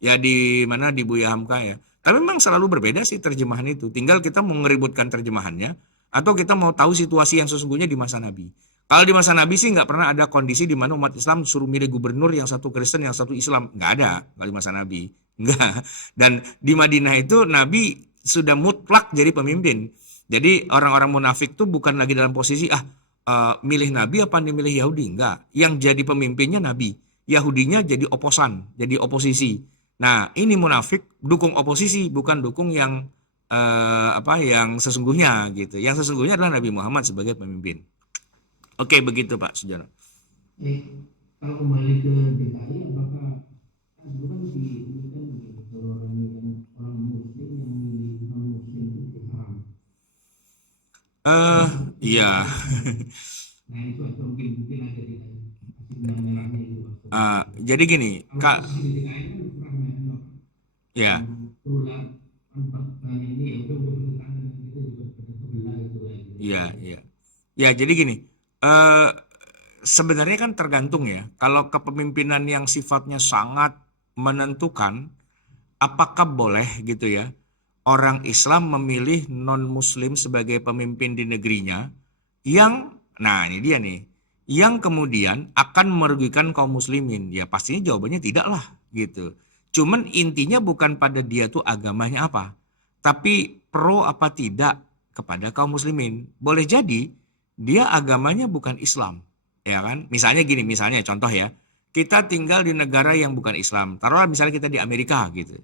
Ya di mana di Buya Hamka ya. Tapi memang selalu berbeda sih terjemahan itu. Tinggal kita mau ngeributkan terjemahannya atau kita mau tahu situasi yang sesungguhnya di masa Nabi. Kalau di masa Nabi sih nggak pernah ada kondisi di mana umat Islam suruh milih gubernur yang satu Kristen yang satu Islam. Nggak ada kalau di masa Nabi. Enggak. Dan di Madinah itu Nabi sudah mutlak jadi pemimpin. Jadi orang-orang munafik tuh bukan lagi dalam posisi milih Nabi apa milih Yahudi. Enggak. Yang jadi pemimpinnya Nabi. Yahudinya jadi oposan, jadi oposisi. Nah, ini munafik dukung oposisi, bukan dukung yang yang sesungguhnya gitu. Yang sesungguhnya adalah Nabi Muhammad sebagai pemimpin. Oke, begitu Pak Sujono. Kalau kembali ke DKI, apakah itu kan ini kan kalau orang muslim yang milih non muslim itu diharam. Iya. Nah itu mungkin aja di merahnya itu. Jadi gini, Kak. Di DKI kan kurang ya. Ini itu bertentangan dengan itu juga sebelah itu. Iya, iya. Ya, jadi gini. Sebenarnya kan tergantung ya. Kalau kepemimpinan yang sifatnya sangat menentukan, apakah boleh gitu ya orang Islam memilih non-Muslim sebagai pemimpin di negerinya nah ini dia nih, yang kemudian akan merugikan kaum muslimin? Ya pastinya jawabannya tidak lah gitu. Cuman intinya bukan pada dia tuh agamanya apa, tapi pro apa tidak kepada kaum muslimin. Boleh jadi dia agamanya bukan Islam, ya kan? Misalnya gini, misalnya contoh ya, kita tinggal di negara yang bukan Islam. Taruhlah misalnya kita di Amerika gitu.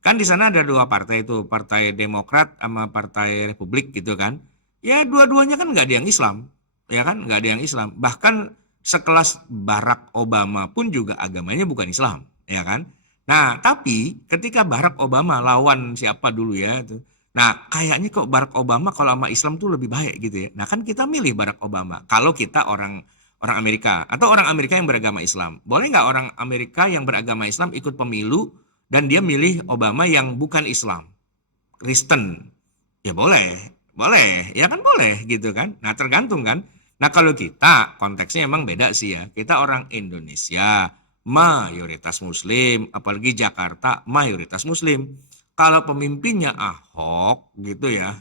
Kan di sana ada dua partai itu, Partai Demokrat sama Partai Republik gitu kan. Ya dua-duanya kan nggak ada yang Islam, ya kan? Nggak ada yang Islam. Bahkan sekelas Barack Obama pun juga agamanya bukan Islam, ya kan? Nah, tapi ketika Barack Obama lawan siapa dulu ya itu. Nah, kayaknya kok Barack Obama kalau sama Islam tuh lebih baik gitu ya. Nah, kan kita milih Barack Obama. Kalau kita orang Amerika atau orang Amerika yang beragama Islam. Boleh nggak orang Amerika yang beragama Islam ikut pemilu dan dia milih Obama yang bukan Islam, Kristen? Ya boleh, ya kan boleh gitu kan. Nah, tergantung kan. Nah, kalau kita konteksnya emang beda sih ya. Kita orang Indonesia, mayoritas Muslim, apalagi Jakarta mayoritas Muslim. Kalau pemimpinnya Ahok gitu ya,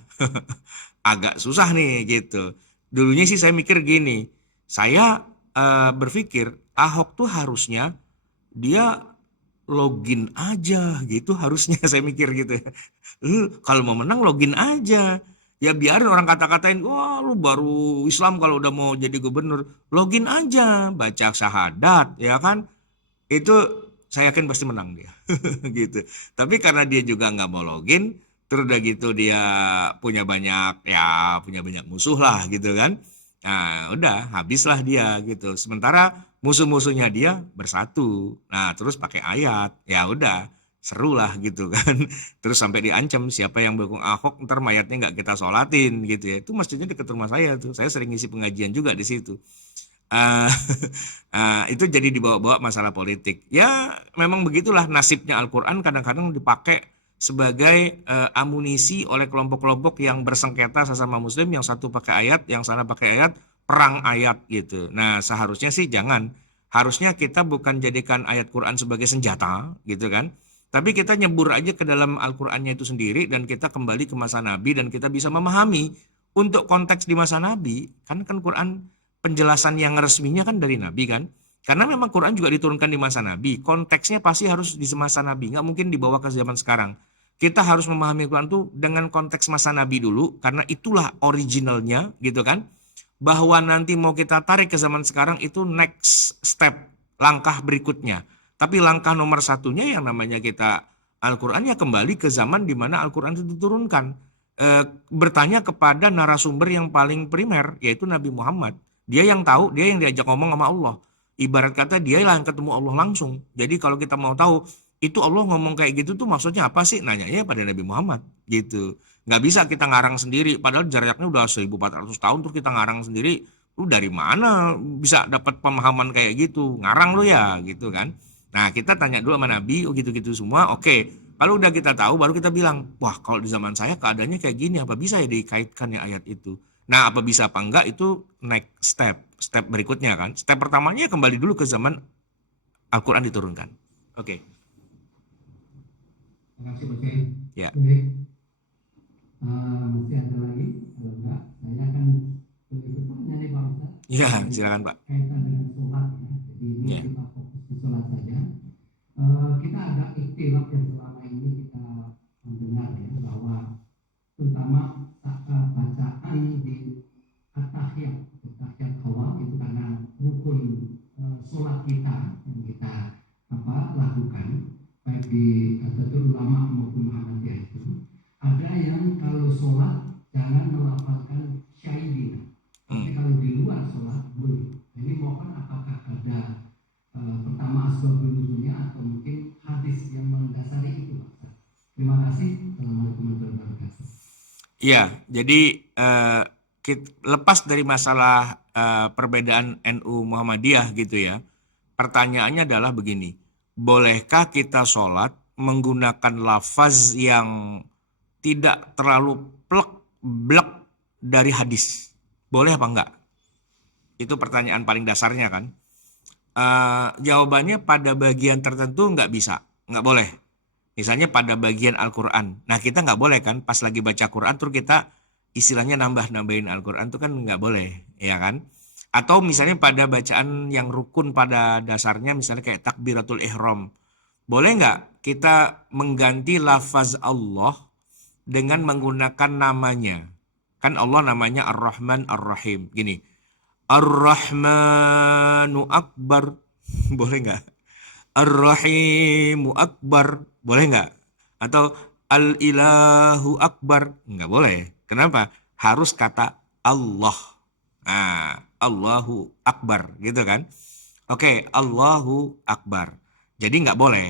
agak susah nih gitu. Dulunya sih saya mikir gini, saya berpikir Ahok tuh harusnya dia login aja gitu, harusnya saya mikir gitu ya. Kalau mau menang login aja. Ya biarin orang kata-katain, wah lu baru Islam kalau udah mau jadi gubernur. Login aja, baca syahadat, ya kan. Itu saya yakin pasti menang dia. Gitu. Tapi karena dia juga nggak mau login, terus udah gitu dia punya banyak musuh lah gitu kan. Nah udah habislah dia gitu. Sementara musuh-musuhnya dia bersatu. Nah terus pakai ayat, ya udah seru lah gitu kan. Terus sampai diancam siapa yang dukung Ahok ntar mayatnya nggak kita sholatin gitu ya. Itu masjidnya dekat rumah saya tuh. Saya sering ngisi pengajian juga di situ. Itu jadi dibawa-bawa masalah politik. Ya memang begitulah nasibnya Al-Quran, kadang-kadang dipakai sebagai amunisi oleh kelompok-kelompok yang bersengketa sesama muslim, yang satu pakai ayat, yang sana pakai ayat, perang ayat gitu. Nah seharusnya sih jangan. Harusnya kita bukan jadikan ayat Quran sebagai senjata gitu kan. Tapi kita nyebur aja ke dalam Al-Qurannya itu sendiri dan kita kembali ke masa Nabi dan kita bisa memahami untuk konteks di masa Nabi. Kan Quran penjelasan yang resminya kan dari Nabi kan. Karena memang Quran juga diturunkan di masa Nabi. Konteksnya pasti harus di masa Nabi. Nggak mungkin dibawa ke zaman sekarang. Kita harus memahami Quran itu dengan konteks masa Nabi dulu. Karena itulah originalnya gitu kan. Bahwa nanti mau kita tarik ke zaman sekarang itu next step. Langkah berikutnya. Tapi langkah nomor satunya yang namanya kita Al-Quran ya kembali ke zaman di mana Al-Quran itu diturunkan. Bertanya kepada narasumber yang paling primer yaitu Nabi Muhammad. Dia yang tahu, dia yang diajak ngomong sama Allah. Ibarat kata dia yang ketemu Allah langsung. Jadi kalau kita mau tahu itu Allah ngomong kayak gitu tuh maksudnya apa sih? Nanyanya pada Nabi Muhammad gitu. Nggak bisa kita ngarang sendiri. Padahal jaraknya udah 1400 tahun terus kita ngarang sendiri. Lu dari mana bisa dapat pemahaman kayak gitu? Ngarang lu ya gitu kan. Nah kita tanya dulu sama Nabi, gitu-gitu semua. Oke, kalau udah kita tahu baru kita bilang, wah kalau di zaman saya keadaannya kayak gini, apa bisa ya dikaitkan ya ayat itu? Nah apa bisa apa enggak itu next step berikutnya kan. Step pertamanya kembali dulu ke zaman Al-Quran diturunkan. Oke. Terima kasih Mas Ferry. Ya. Masih ada lagi? Kalau enggak, saya akan berikutnya nih Pak Ustaz. Ya silakan Pak. Kaitan dengan sholat ya. Jadi ini Ya. kita fokus di sholat saja. Kita ada ikhtilaf yang selama ini kita mendengar ya bahwa terutama bacaan di at-tahiyat awal itu karena rukun sholat kita yang kita lakukan baik di Nahdlatul Ulama maupun Muhammadiyah itu Ada yang kalau sholat jangan melafalkan syahidina, tapi kalau di luar sholat boleh. Jadi mohon apakah ada pertama asbabun nuzulnya atau mungkin hadis yang mendasari itu, Pak? Terima kasih. Assalamualaikum warahmatullahi wabarakatuh. Ya, jadi lepas dari masalah perbedaan NU Muhammadiyah gitu ya. Pertanyaannya adalah begini, bolehkah kita sholat menggunakan lafaz yang tidak terlalu blek dari hadis? Boleh apa enggak? Itu pertanyaan paling dasarnya kan. Jawabannya pada bagian tertentu nggak bisa, nggak boleh. Misalnya pada bagian Al-Quran. Nah kita nggak boleh kan pas lagi baca Quran terus kita istilahnya nambahin Al-Quran itu kan nggak boleh, ya kan? Atau misalnya pada bacaan yang rukun pada dasarnya misalnya kayak takbiratul ihram. Boleh nggak kita mengganti lafaz Allah dengan menggunakan namanya? Kan Allah namanya Ar-Rahman Ar-Rahim. Gini, Ar-Rahmanu Akbar. Boleh nggak? Ar-Rahimu Akbar. Boleh nggak? Atau Al-Ilahu Akbar. Nggak boleh. Kenapa? Harus kata Allah. Nah, Allahu Akbar gitu kan. Oke, Allahu Akbar. Jadi nggak boleh.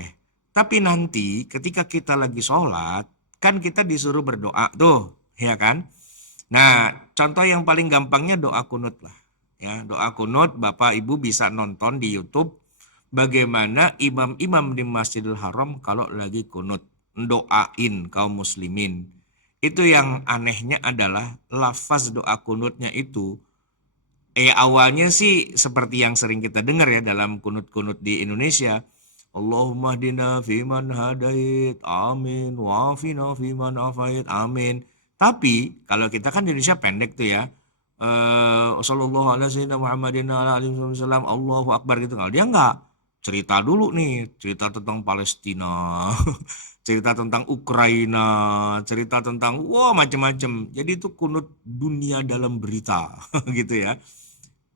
Tapi nanti ketika kita lagi sholat, kan kita disuruh berdoa tuh, ya kan? Nah, contoh yang paling gampangnya doa kunut lah. Ya, doa kunut Bapak Ibu bisa nonton di YouTube bagaimana imam-imam di Masjidil Haram kalau lagi kunut, doain kaum muslimin. Itu yang anehnya adalah lafaz doa kunutnya itu awalnya sih seperti yang sering kita dengar ya dalam kunut-kunut di Indonesia. Allahumma hdina fiman hadait, amin, wa'afina fiman afait, amin. Tapi kalau kita kan di Indonesia pendek tuh ya. Sallallahu alaihi wasallam, Allahu Akbar gitu. Kalau dia enggak, cerita dulu nih, cerita tentang Palestina, cerita tentang Ukraina, cerita tentang macam-macam. Jadi itu kunut dunia dalam berita gitu ya.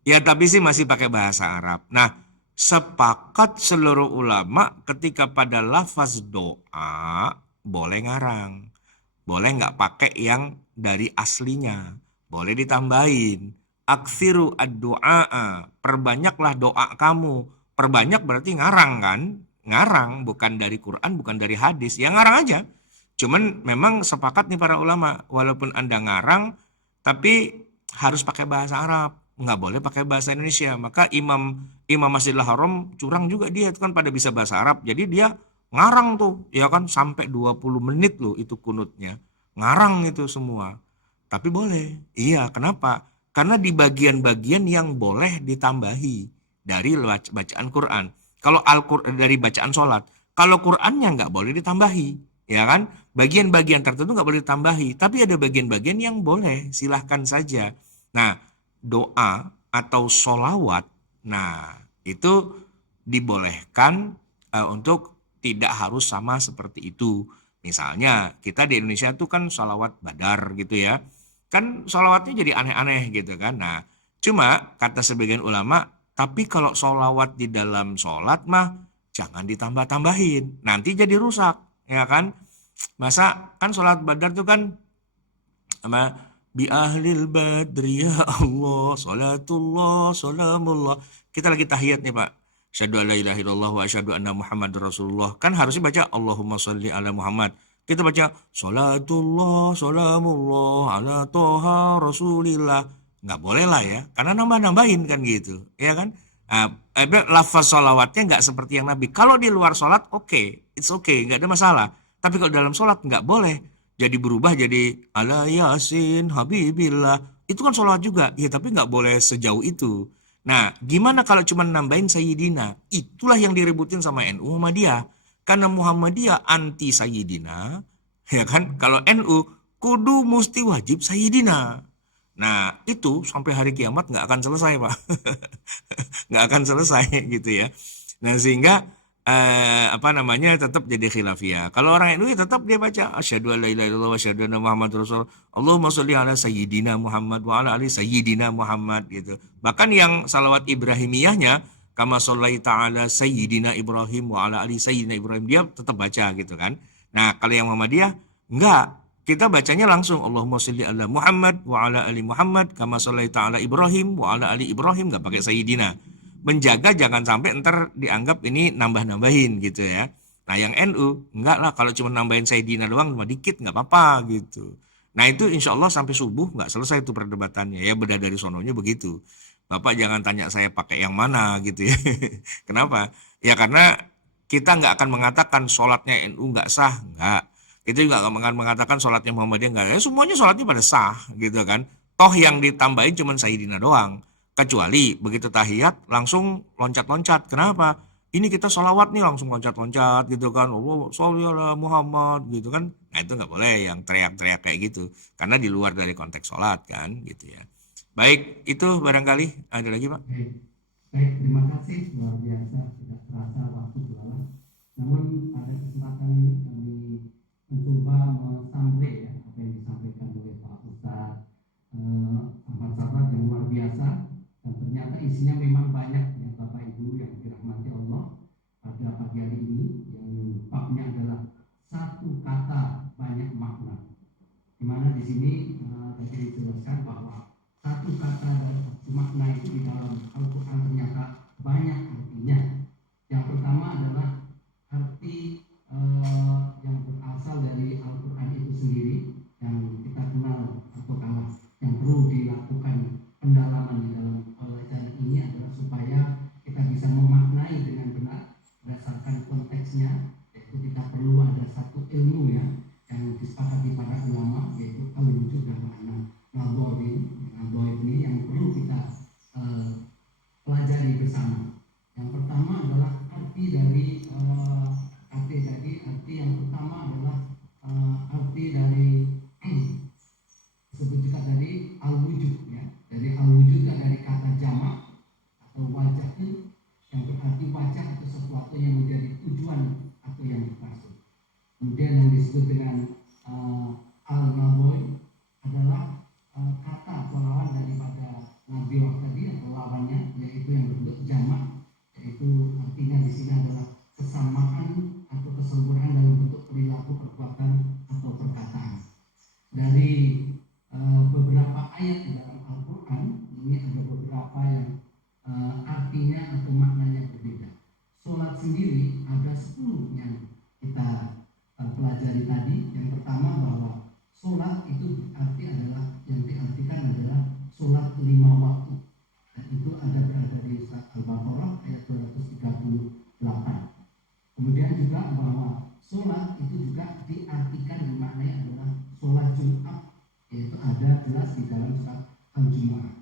Ya tapi sih masih pakai bahasa Arab. Nah, sepakat seluruh ulama ketika pada lafaz doa boleh ngarang. Boleh nggak pakai yang dari aslinya. Boleh ditambahin. Aksiru ad-du'a. Perbanyaklah doa kamu. Perbanyak berarti ngarang kan? Ngarang, bukan dari Quran, bukan dari hadis. Ya ngarang aja. Cuman memang sepakat nih para ulama. Walaupun Anda ngarang, tapi harus pakai bahasa Arab. Nggak boleh pakai bahasa Indonesia. Maka imam Masjidil Haram curang juga dia. Itu kan pada bisa bahasa Arab. Jadi dia ngarang tuh. Ya kan sampai 20 menit loh itu kunutnya. Ngarang itu semua. Tapi boleh. Iya, kenapa? Karena di bagian-bagian yang boleh ditambahi dari bacaan Quran. Kalau Al-Quran dari bacaan sholat. Kalau Qurannya nggak boleh ditambahi. Ya kan? Bagian-bagian tertentu nggak boleh ditambahi. Tapi ada bagian-bagian yang boleh. Silahkan saja. Nah, doa atau sholawat, nah itu dibolehkan untuk tidak harus sama seperti itu. Misalnya kita di Indonesia tuh kan sholawat badar gitu ya. Kan sholawatnya jadi aneh-aneh gitu kan. Nah cuma kata sebagian ulama, tapi kalau sholawat di dalam sholat mah jangan ditambah-tambahin. Nanti jadi rusak ya kan. Masa kan sholat badar tuh kan sama bi ahlil badri ya Allah, salatullah, salamullah. Kita lagi tahiyat nih Pak. Asyhadu an la ilaha illallah wa asyhadu anna Muhammadar Rasulullah. Kan harusnya baca Allahumma sholli ala Muhammad. Kita baca salatullah, salamullah ala toha rasulillah. Nggak boleh lah ya, karena nambah-nambahin kan gitu, ya kan? Lafaz sholawatnya nggak seperti yang Nabi. Kalau di luar sholat it's okay, nggak ada masalah. Tapi kalau dalam sholat nggak boleh. Jadi berubah jadi ala yasin habibillah. Itu kan sholat juga. Ya tapi nggak boleh sejauh itu. Nah gimana kalau cuma nambahin sayyidina? Itulah yang diributin sama NU Muhammadiyah. Karena Muhammadiyah anti sayyidina. Ya kan? Kalau NU kudu mesti wajib sayyidina. Nah itu sampai hari kiamat nggak akan selesai Pak. Nggak akan selesai gitu ya. Nah sehingga tetap jadi khilafiyah. Kalau orang NU tetap dia baca asyhadu an la ilaha illallah wa asyhadu anna Muhammadar Rasul. Allahumma sholli ala sayyidina Muhammad wa ala ali sayyidina Muhammad gitu. Bahkan yang salawat Ibrahimiyahnya kama shollaita ala sayyidina Ibrahim wa ala ali sayyidina Ibrahim dia tetap baca gitu kan. Nah, kalau yang Muhammadiyah enggak. kita bacanya langsung Allahumma sholli ala Muhammad wa ala ali Muhammad kama shallaita ala Ibrahim wa ala ali Ibrahim, nggak pakai sayyidina. Menjaga jangan sampai ntar dianggap ini nambah-nambahin gitu ya. Nah yang NU enggak lah, kalau cuma nambahin sayyidina doang cuma dikit nggak apa-apa gitu. Nah itu insya Allah sampai subuh nggak selesai itu perdebatannya ya, beda dari sononya begitu. Bapak jangan tanya saya pakai yang mana gitu ya. Kenapa? Ya karena kita nggak akan mengatakan sholatnya NU nggak sah, nggak. Kita juga akan mengatakan sholatnya Muhammadiyah nggak. Ya semuanya sholatnya pada sah gitu kan. Toh yang ditambahin cuma sayyidina doang. Kecuali begitu tahiyat langsung loncat-loncat. Kenapa? Ini kita sholawat nih langsung loncat-loncat gitu kan. Allah sholli ala Muhammad gitu kan. Nah itu nggak boleh yang teriak-teriak kayak gitu. Karena di luar dari konteks sholat kan gitu ya. Baik, itu barangkali ada lagi Pak. Baik, terima kasih, luar biasa, tidak terasa waktu berlalu. Namun pada kesempatan ini kami mencoba mensummary ya apa yang disampaikan oleh Pak Ustadz Ahmad Sabar yang luar biasa, dan ternyata isinya memang banyak ya Bapak Ibu yang dirahmati Allah. Pada pagi hari ini yang babnya adalah satu kata banyak makna, di mana di sini tadi dijelaskan bahwa satu kata dan satu makna itu di dalam Al-Quran ternyata banyak artinya. Yang pertama adalah arti yang berasal dari Al-Quran itu sendiri, yang kita kenal atau kalah, yang perlu dilakukan pendalaman di dalam pelajaran ini adalah supaya kita bisa memaknai dengan benar berdasarkan konteksnya. Yaitu kita perlu ada satu ilmu ya yang disepakati para ulama, yaitu al-wujud dan makna Nahdlatul ini yang perlu kita pelajari bersama. Yang pertama adalah arti dari arti yang pertama adalah arti dari disebut juga dari al-wujud ya. Dari al-wujud dan dari kata jamak atau wajah itu yang berarti wajah atau sesuatu yang menjadi tujuan atau yang dimaksud. Kemudian yang disebut dengan al-naboy adalah kata lawan daripada nabi tadi atau lawannya, yaitu yang berbentuk jamak, yaitu artinya di sini adalah kesamaan atau kesempurnaan dalam bentuk perilaku, perbuatan atau perkataan. Dari beberapa ayat di dalam Al-Quran ini ada beberapa yang artinya atau maknanya berbeda. Sholat sendiri ada 10 yang kita pelajari tadi. Yang pertama bahwa sholat itu arti adalah yang diartikan adalah sholat 5 waktu, dan itu ada berada di surat Al-Baqarah ayat 238. Kemudian juga bahwa sholat itu juga diartikan dimaknai adalah sholat Jumat, yaitu ada jelas di dalam surat Al-Jumu'ah.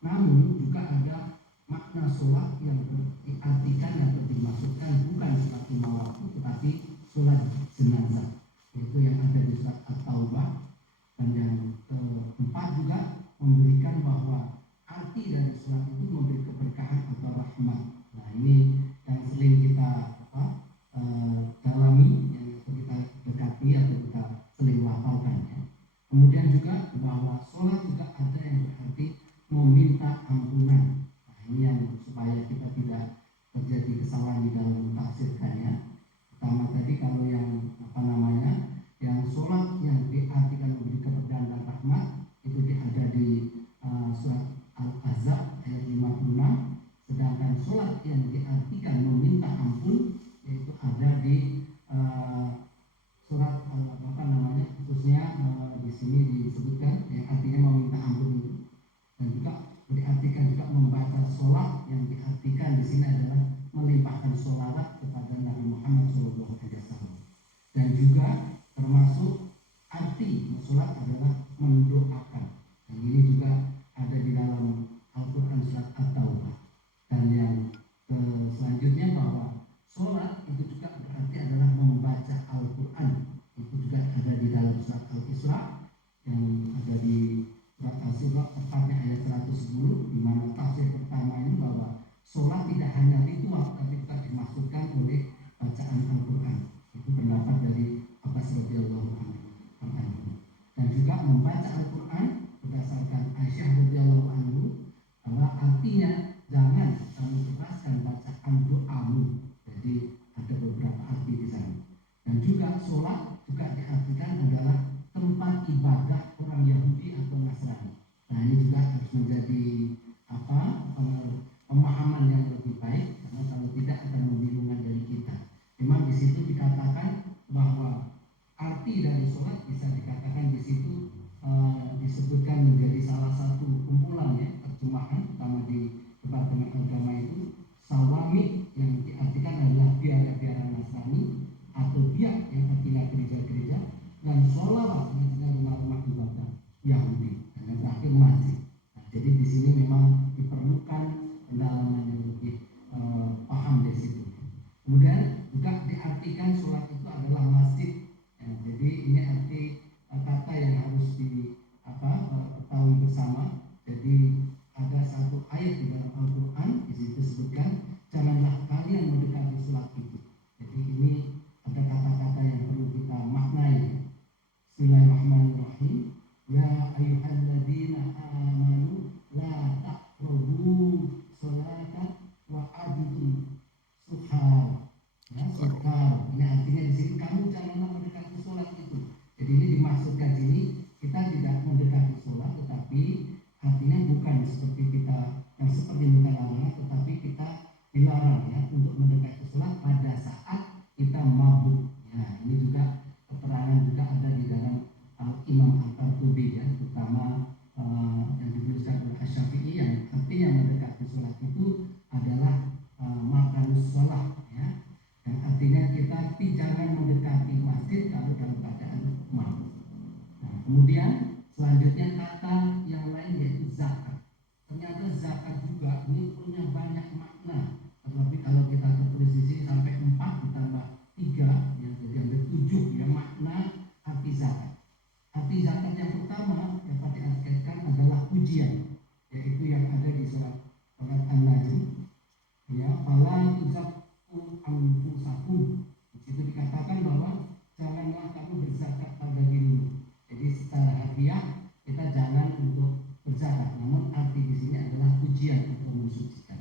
Namun juga ada makna sholat yang diartikan atau dimaksudkan bukan sholat 5 waktu tetapi sholat jenazah, yaitu yang ada di surat At-Taubah. Dan yang keempat juga memberikan bahwa arti dari sholat itu memberi keberkahan atau rahmat. Nah ini yang sering kita dalami, yang kita dekati atau kita sering lafalkan ya. Kemudian juga bahwa sholat juga ada yang berarti meminta ampunan. Nah ini yang supaya kita tidak terjadi kesalahan di dalam mentafsirkannya. Pertama tadi kalau yang yang sholat yang diartikan memberi keberkahan dan rahmat itu ada di surat Al-Ahzab ayat 56, sedangkan sholat yang diartikan meminta ampun yaitu ada di surat khususnya di sini disebutkan yang artinya meminta ampun itu, dan juga diartikan juga membaca sholat yang diartikan di sini adalah melimpahkan sholawat kepada Nabi Muhammad Kemudian juga diartikan sholat itu adalah masjid. Ya, jadi ini arti kata yang harus ketahui bersama. Jadi ada satu ayat di dalam Al-Quran di situ disebutkan janganlah kalian mendekati sholat itu. Jadi ini ada kata-kata yang perlu kita maknai. Bismillahirrahmanirrahim. Ya ayyuhalladzina amanu la taqrabu sholata wa antum suhar. Ya, suhar. Ini artinya di sini kamu janganlah mendekati sholat itu. Jadi ini dimaksudkan sini kita tidak mendekati sholat, tetapi artinya bukan seperti kita yang seperti minta larangan, tetapi kita dilarang ya untuk mendekati sholat pada saat kita mabuk. Ya, ini juga keterangan juga ada di dalam Imam Al-Qurtubi ya, terutama yang dituliskan oleh Asy-Syafi'i yang artinya mendekati sholat itu adalah makan sholat ya, dan artinya kita jangan mendekati masjid kalau dalam keadaan mabuk. Nah, kemudian selanjutnya kata yang lain yaitu zakat. Ternyata zakat juga ini punya banyak makna. Tetapi kalau kita tertulis di sini sampai 4 ditambah 3 ya, jadi ada 7 ya makna arti zakat. Arti zakat yang pertama yang dapat diartikan adalah ujian, yaitu yang ada di surat An-Najm. Ya, fala tuzakku anfusakum. Di situ dikatakan bahwa janganlah kamu berzakat pada dirimu. Jadi secara harfiah kita jangan untuk berzakat, namun arti di sini adalah ujian atau mensucikan.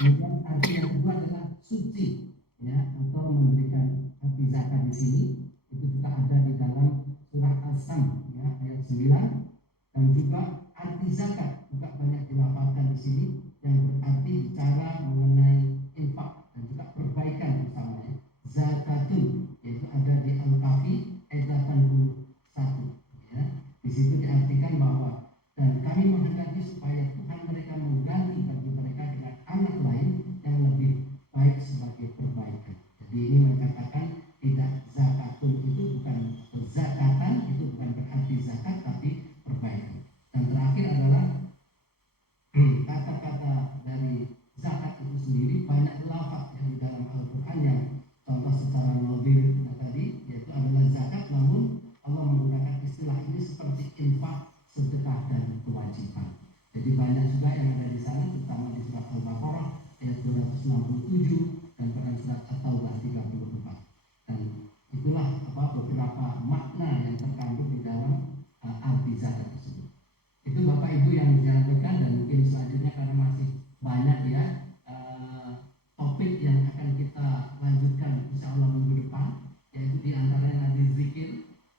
Kemudian arti yang kedua adalah suci, ya, atau memberikan arti zakat di sini itu juga ada di dalam surah As-Sam, ya, ayat 9, dan juga arti zakat juga banyak dilafalkan di sini yang berarti bicara mengenai infak dan juga perbaikan bersama ya. Zakatun yaitu ada di Al-Kahfi ayat 81 ya. Di situ diartikan bahwa dan kami menghendaki supaya Tuhan mereka mengganti bagi mereka dengan anak lain yang lebih baik sebagai perbaikan. Jadi ini mengatakan tidak zakatun itu bukan zakatan, itu bukan berarti zakat tapi perbaikan. Dan terakhir adalah kata-kata dari zakat itu sendiri banyak lafaz yang di dalam Al-Quran yang contoh secara nobir tadi yaitu adalah zakat, namun Allah menggunakan istilah ini seperti infak, sedekah dan kewajiban. Jadi banyak juga yang ada di sana, terutama di surat Al-Baqarah ayat 267 dan pada surat At-Taubah 34. Dan itulah beberapa makna yang terkandung di dalam arti zakat tersebut. Itu Bapak Ibu yang disampaikan, dan mungkin selanjutnya karena masih banyak ya topik yang akan kita lanjutkan insya Allah minggu depan, yaitu diantaranya nanti zikir.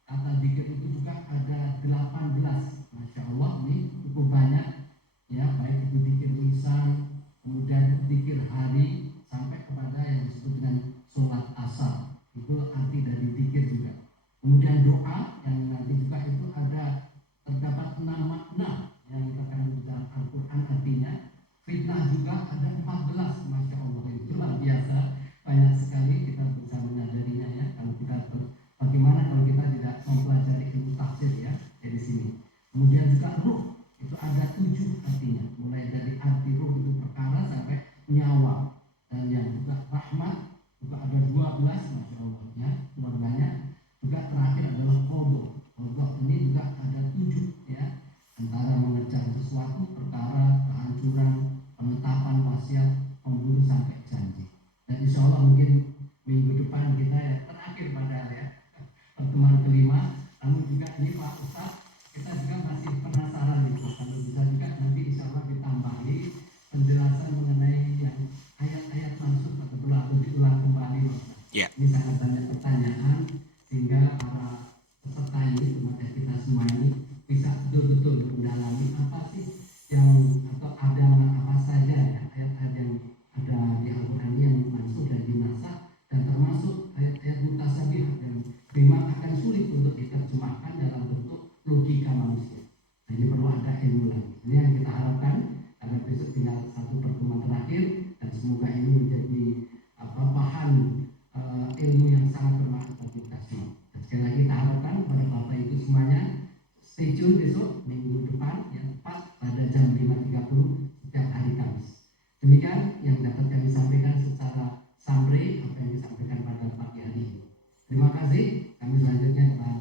Kata zikir itu juga ada 18, Masya Allah ini cukup banyak ya, baik itu zikir lisan, kemudian zikir hari, sampai kepada yang disebut dengan sholat asar, itu arti dari zikir juga. Kemudian doa yang nanti juga itu ada terdapat 6 makna yang terkandung di dalam Al-Quran artinya. Fitnah juga ada 14, Masya Allah, itu luar biasa, banyak sekali kita bisa menyadarinya ya. Kalau kita bagaimana kalau kita tidak mempelajari ilmu tafsir ya dari sini. Kemudian juga ruh itu ada 7 artinya, mulai dari arti ruh itu perkara sampai nyawa, dan yang juga rahmat juga ada 12, Masya Allah ya, luar banyak. Juga terakhir adalah qadha. Qadha ini juga ada 7 ya, antara mengejar sesuatu, perkara, kehancuran, penetapan wasiat, pembunuh sampai janji. Dan insya Allah mungkin minggu depan kita ya terakhir padahal ya pertemuan kelima, namun juga ini Pak Ustadz kita juga masih penasaran itu, kalau bisa juga nanti insya Allah ditambahi penjelasan mengenai yang ayat-ayat mansukh atau berlaku diulang kembali. Ya. Ini sangat banyak pertanyaan sehingga para peserta ini, umat kita semua ini bisa betul-betul mendalami apa sih yang atau ada apa saja ya ayat-ayat yang ada di Al-Quran yang mansukh dan dinasakh, dan termasuk ayat-ayat mutasabih yang memang akan sulit untuk diterjemahkan dalam bentuk logika manusia. Nah, ini perlu ada ilmu lagi. Ini yang kita harapkan, karena besok tinggal satu pertemuan terakhir, dan semoga ini menjadi bahan ilmu yang sangat bermanfaat bagi kita semua. Dan sekali lagi kita harapkan pada Bapak Ibu semuanya stay tune besok minggu depan yang tepat pada jam 5.30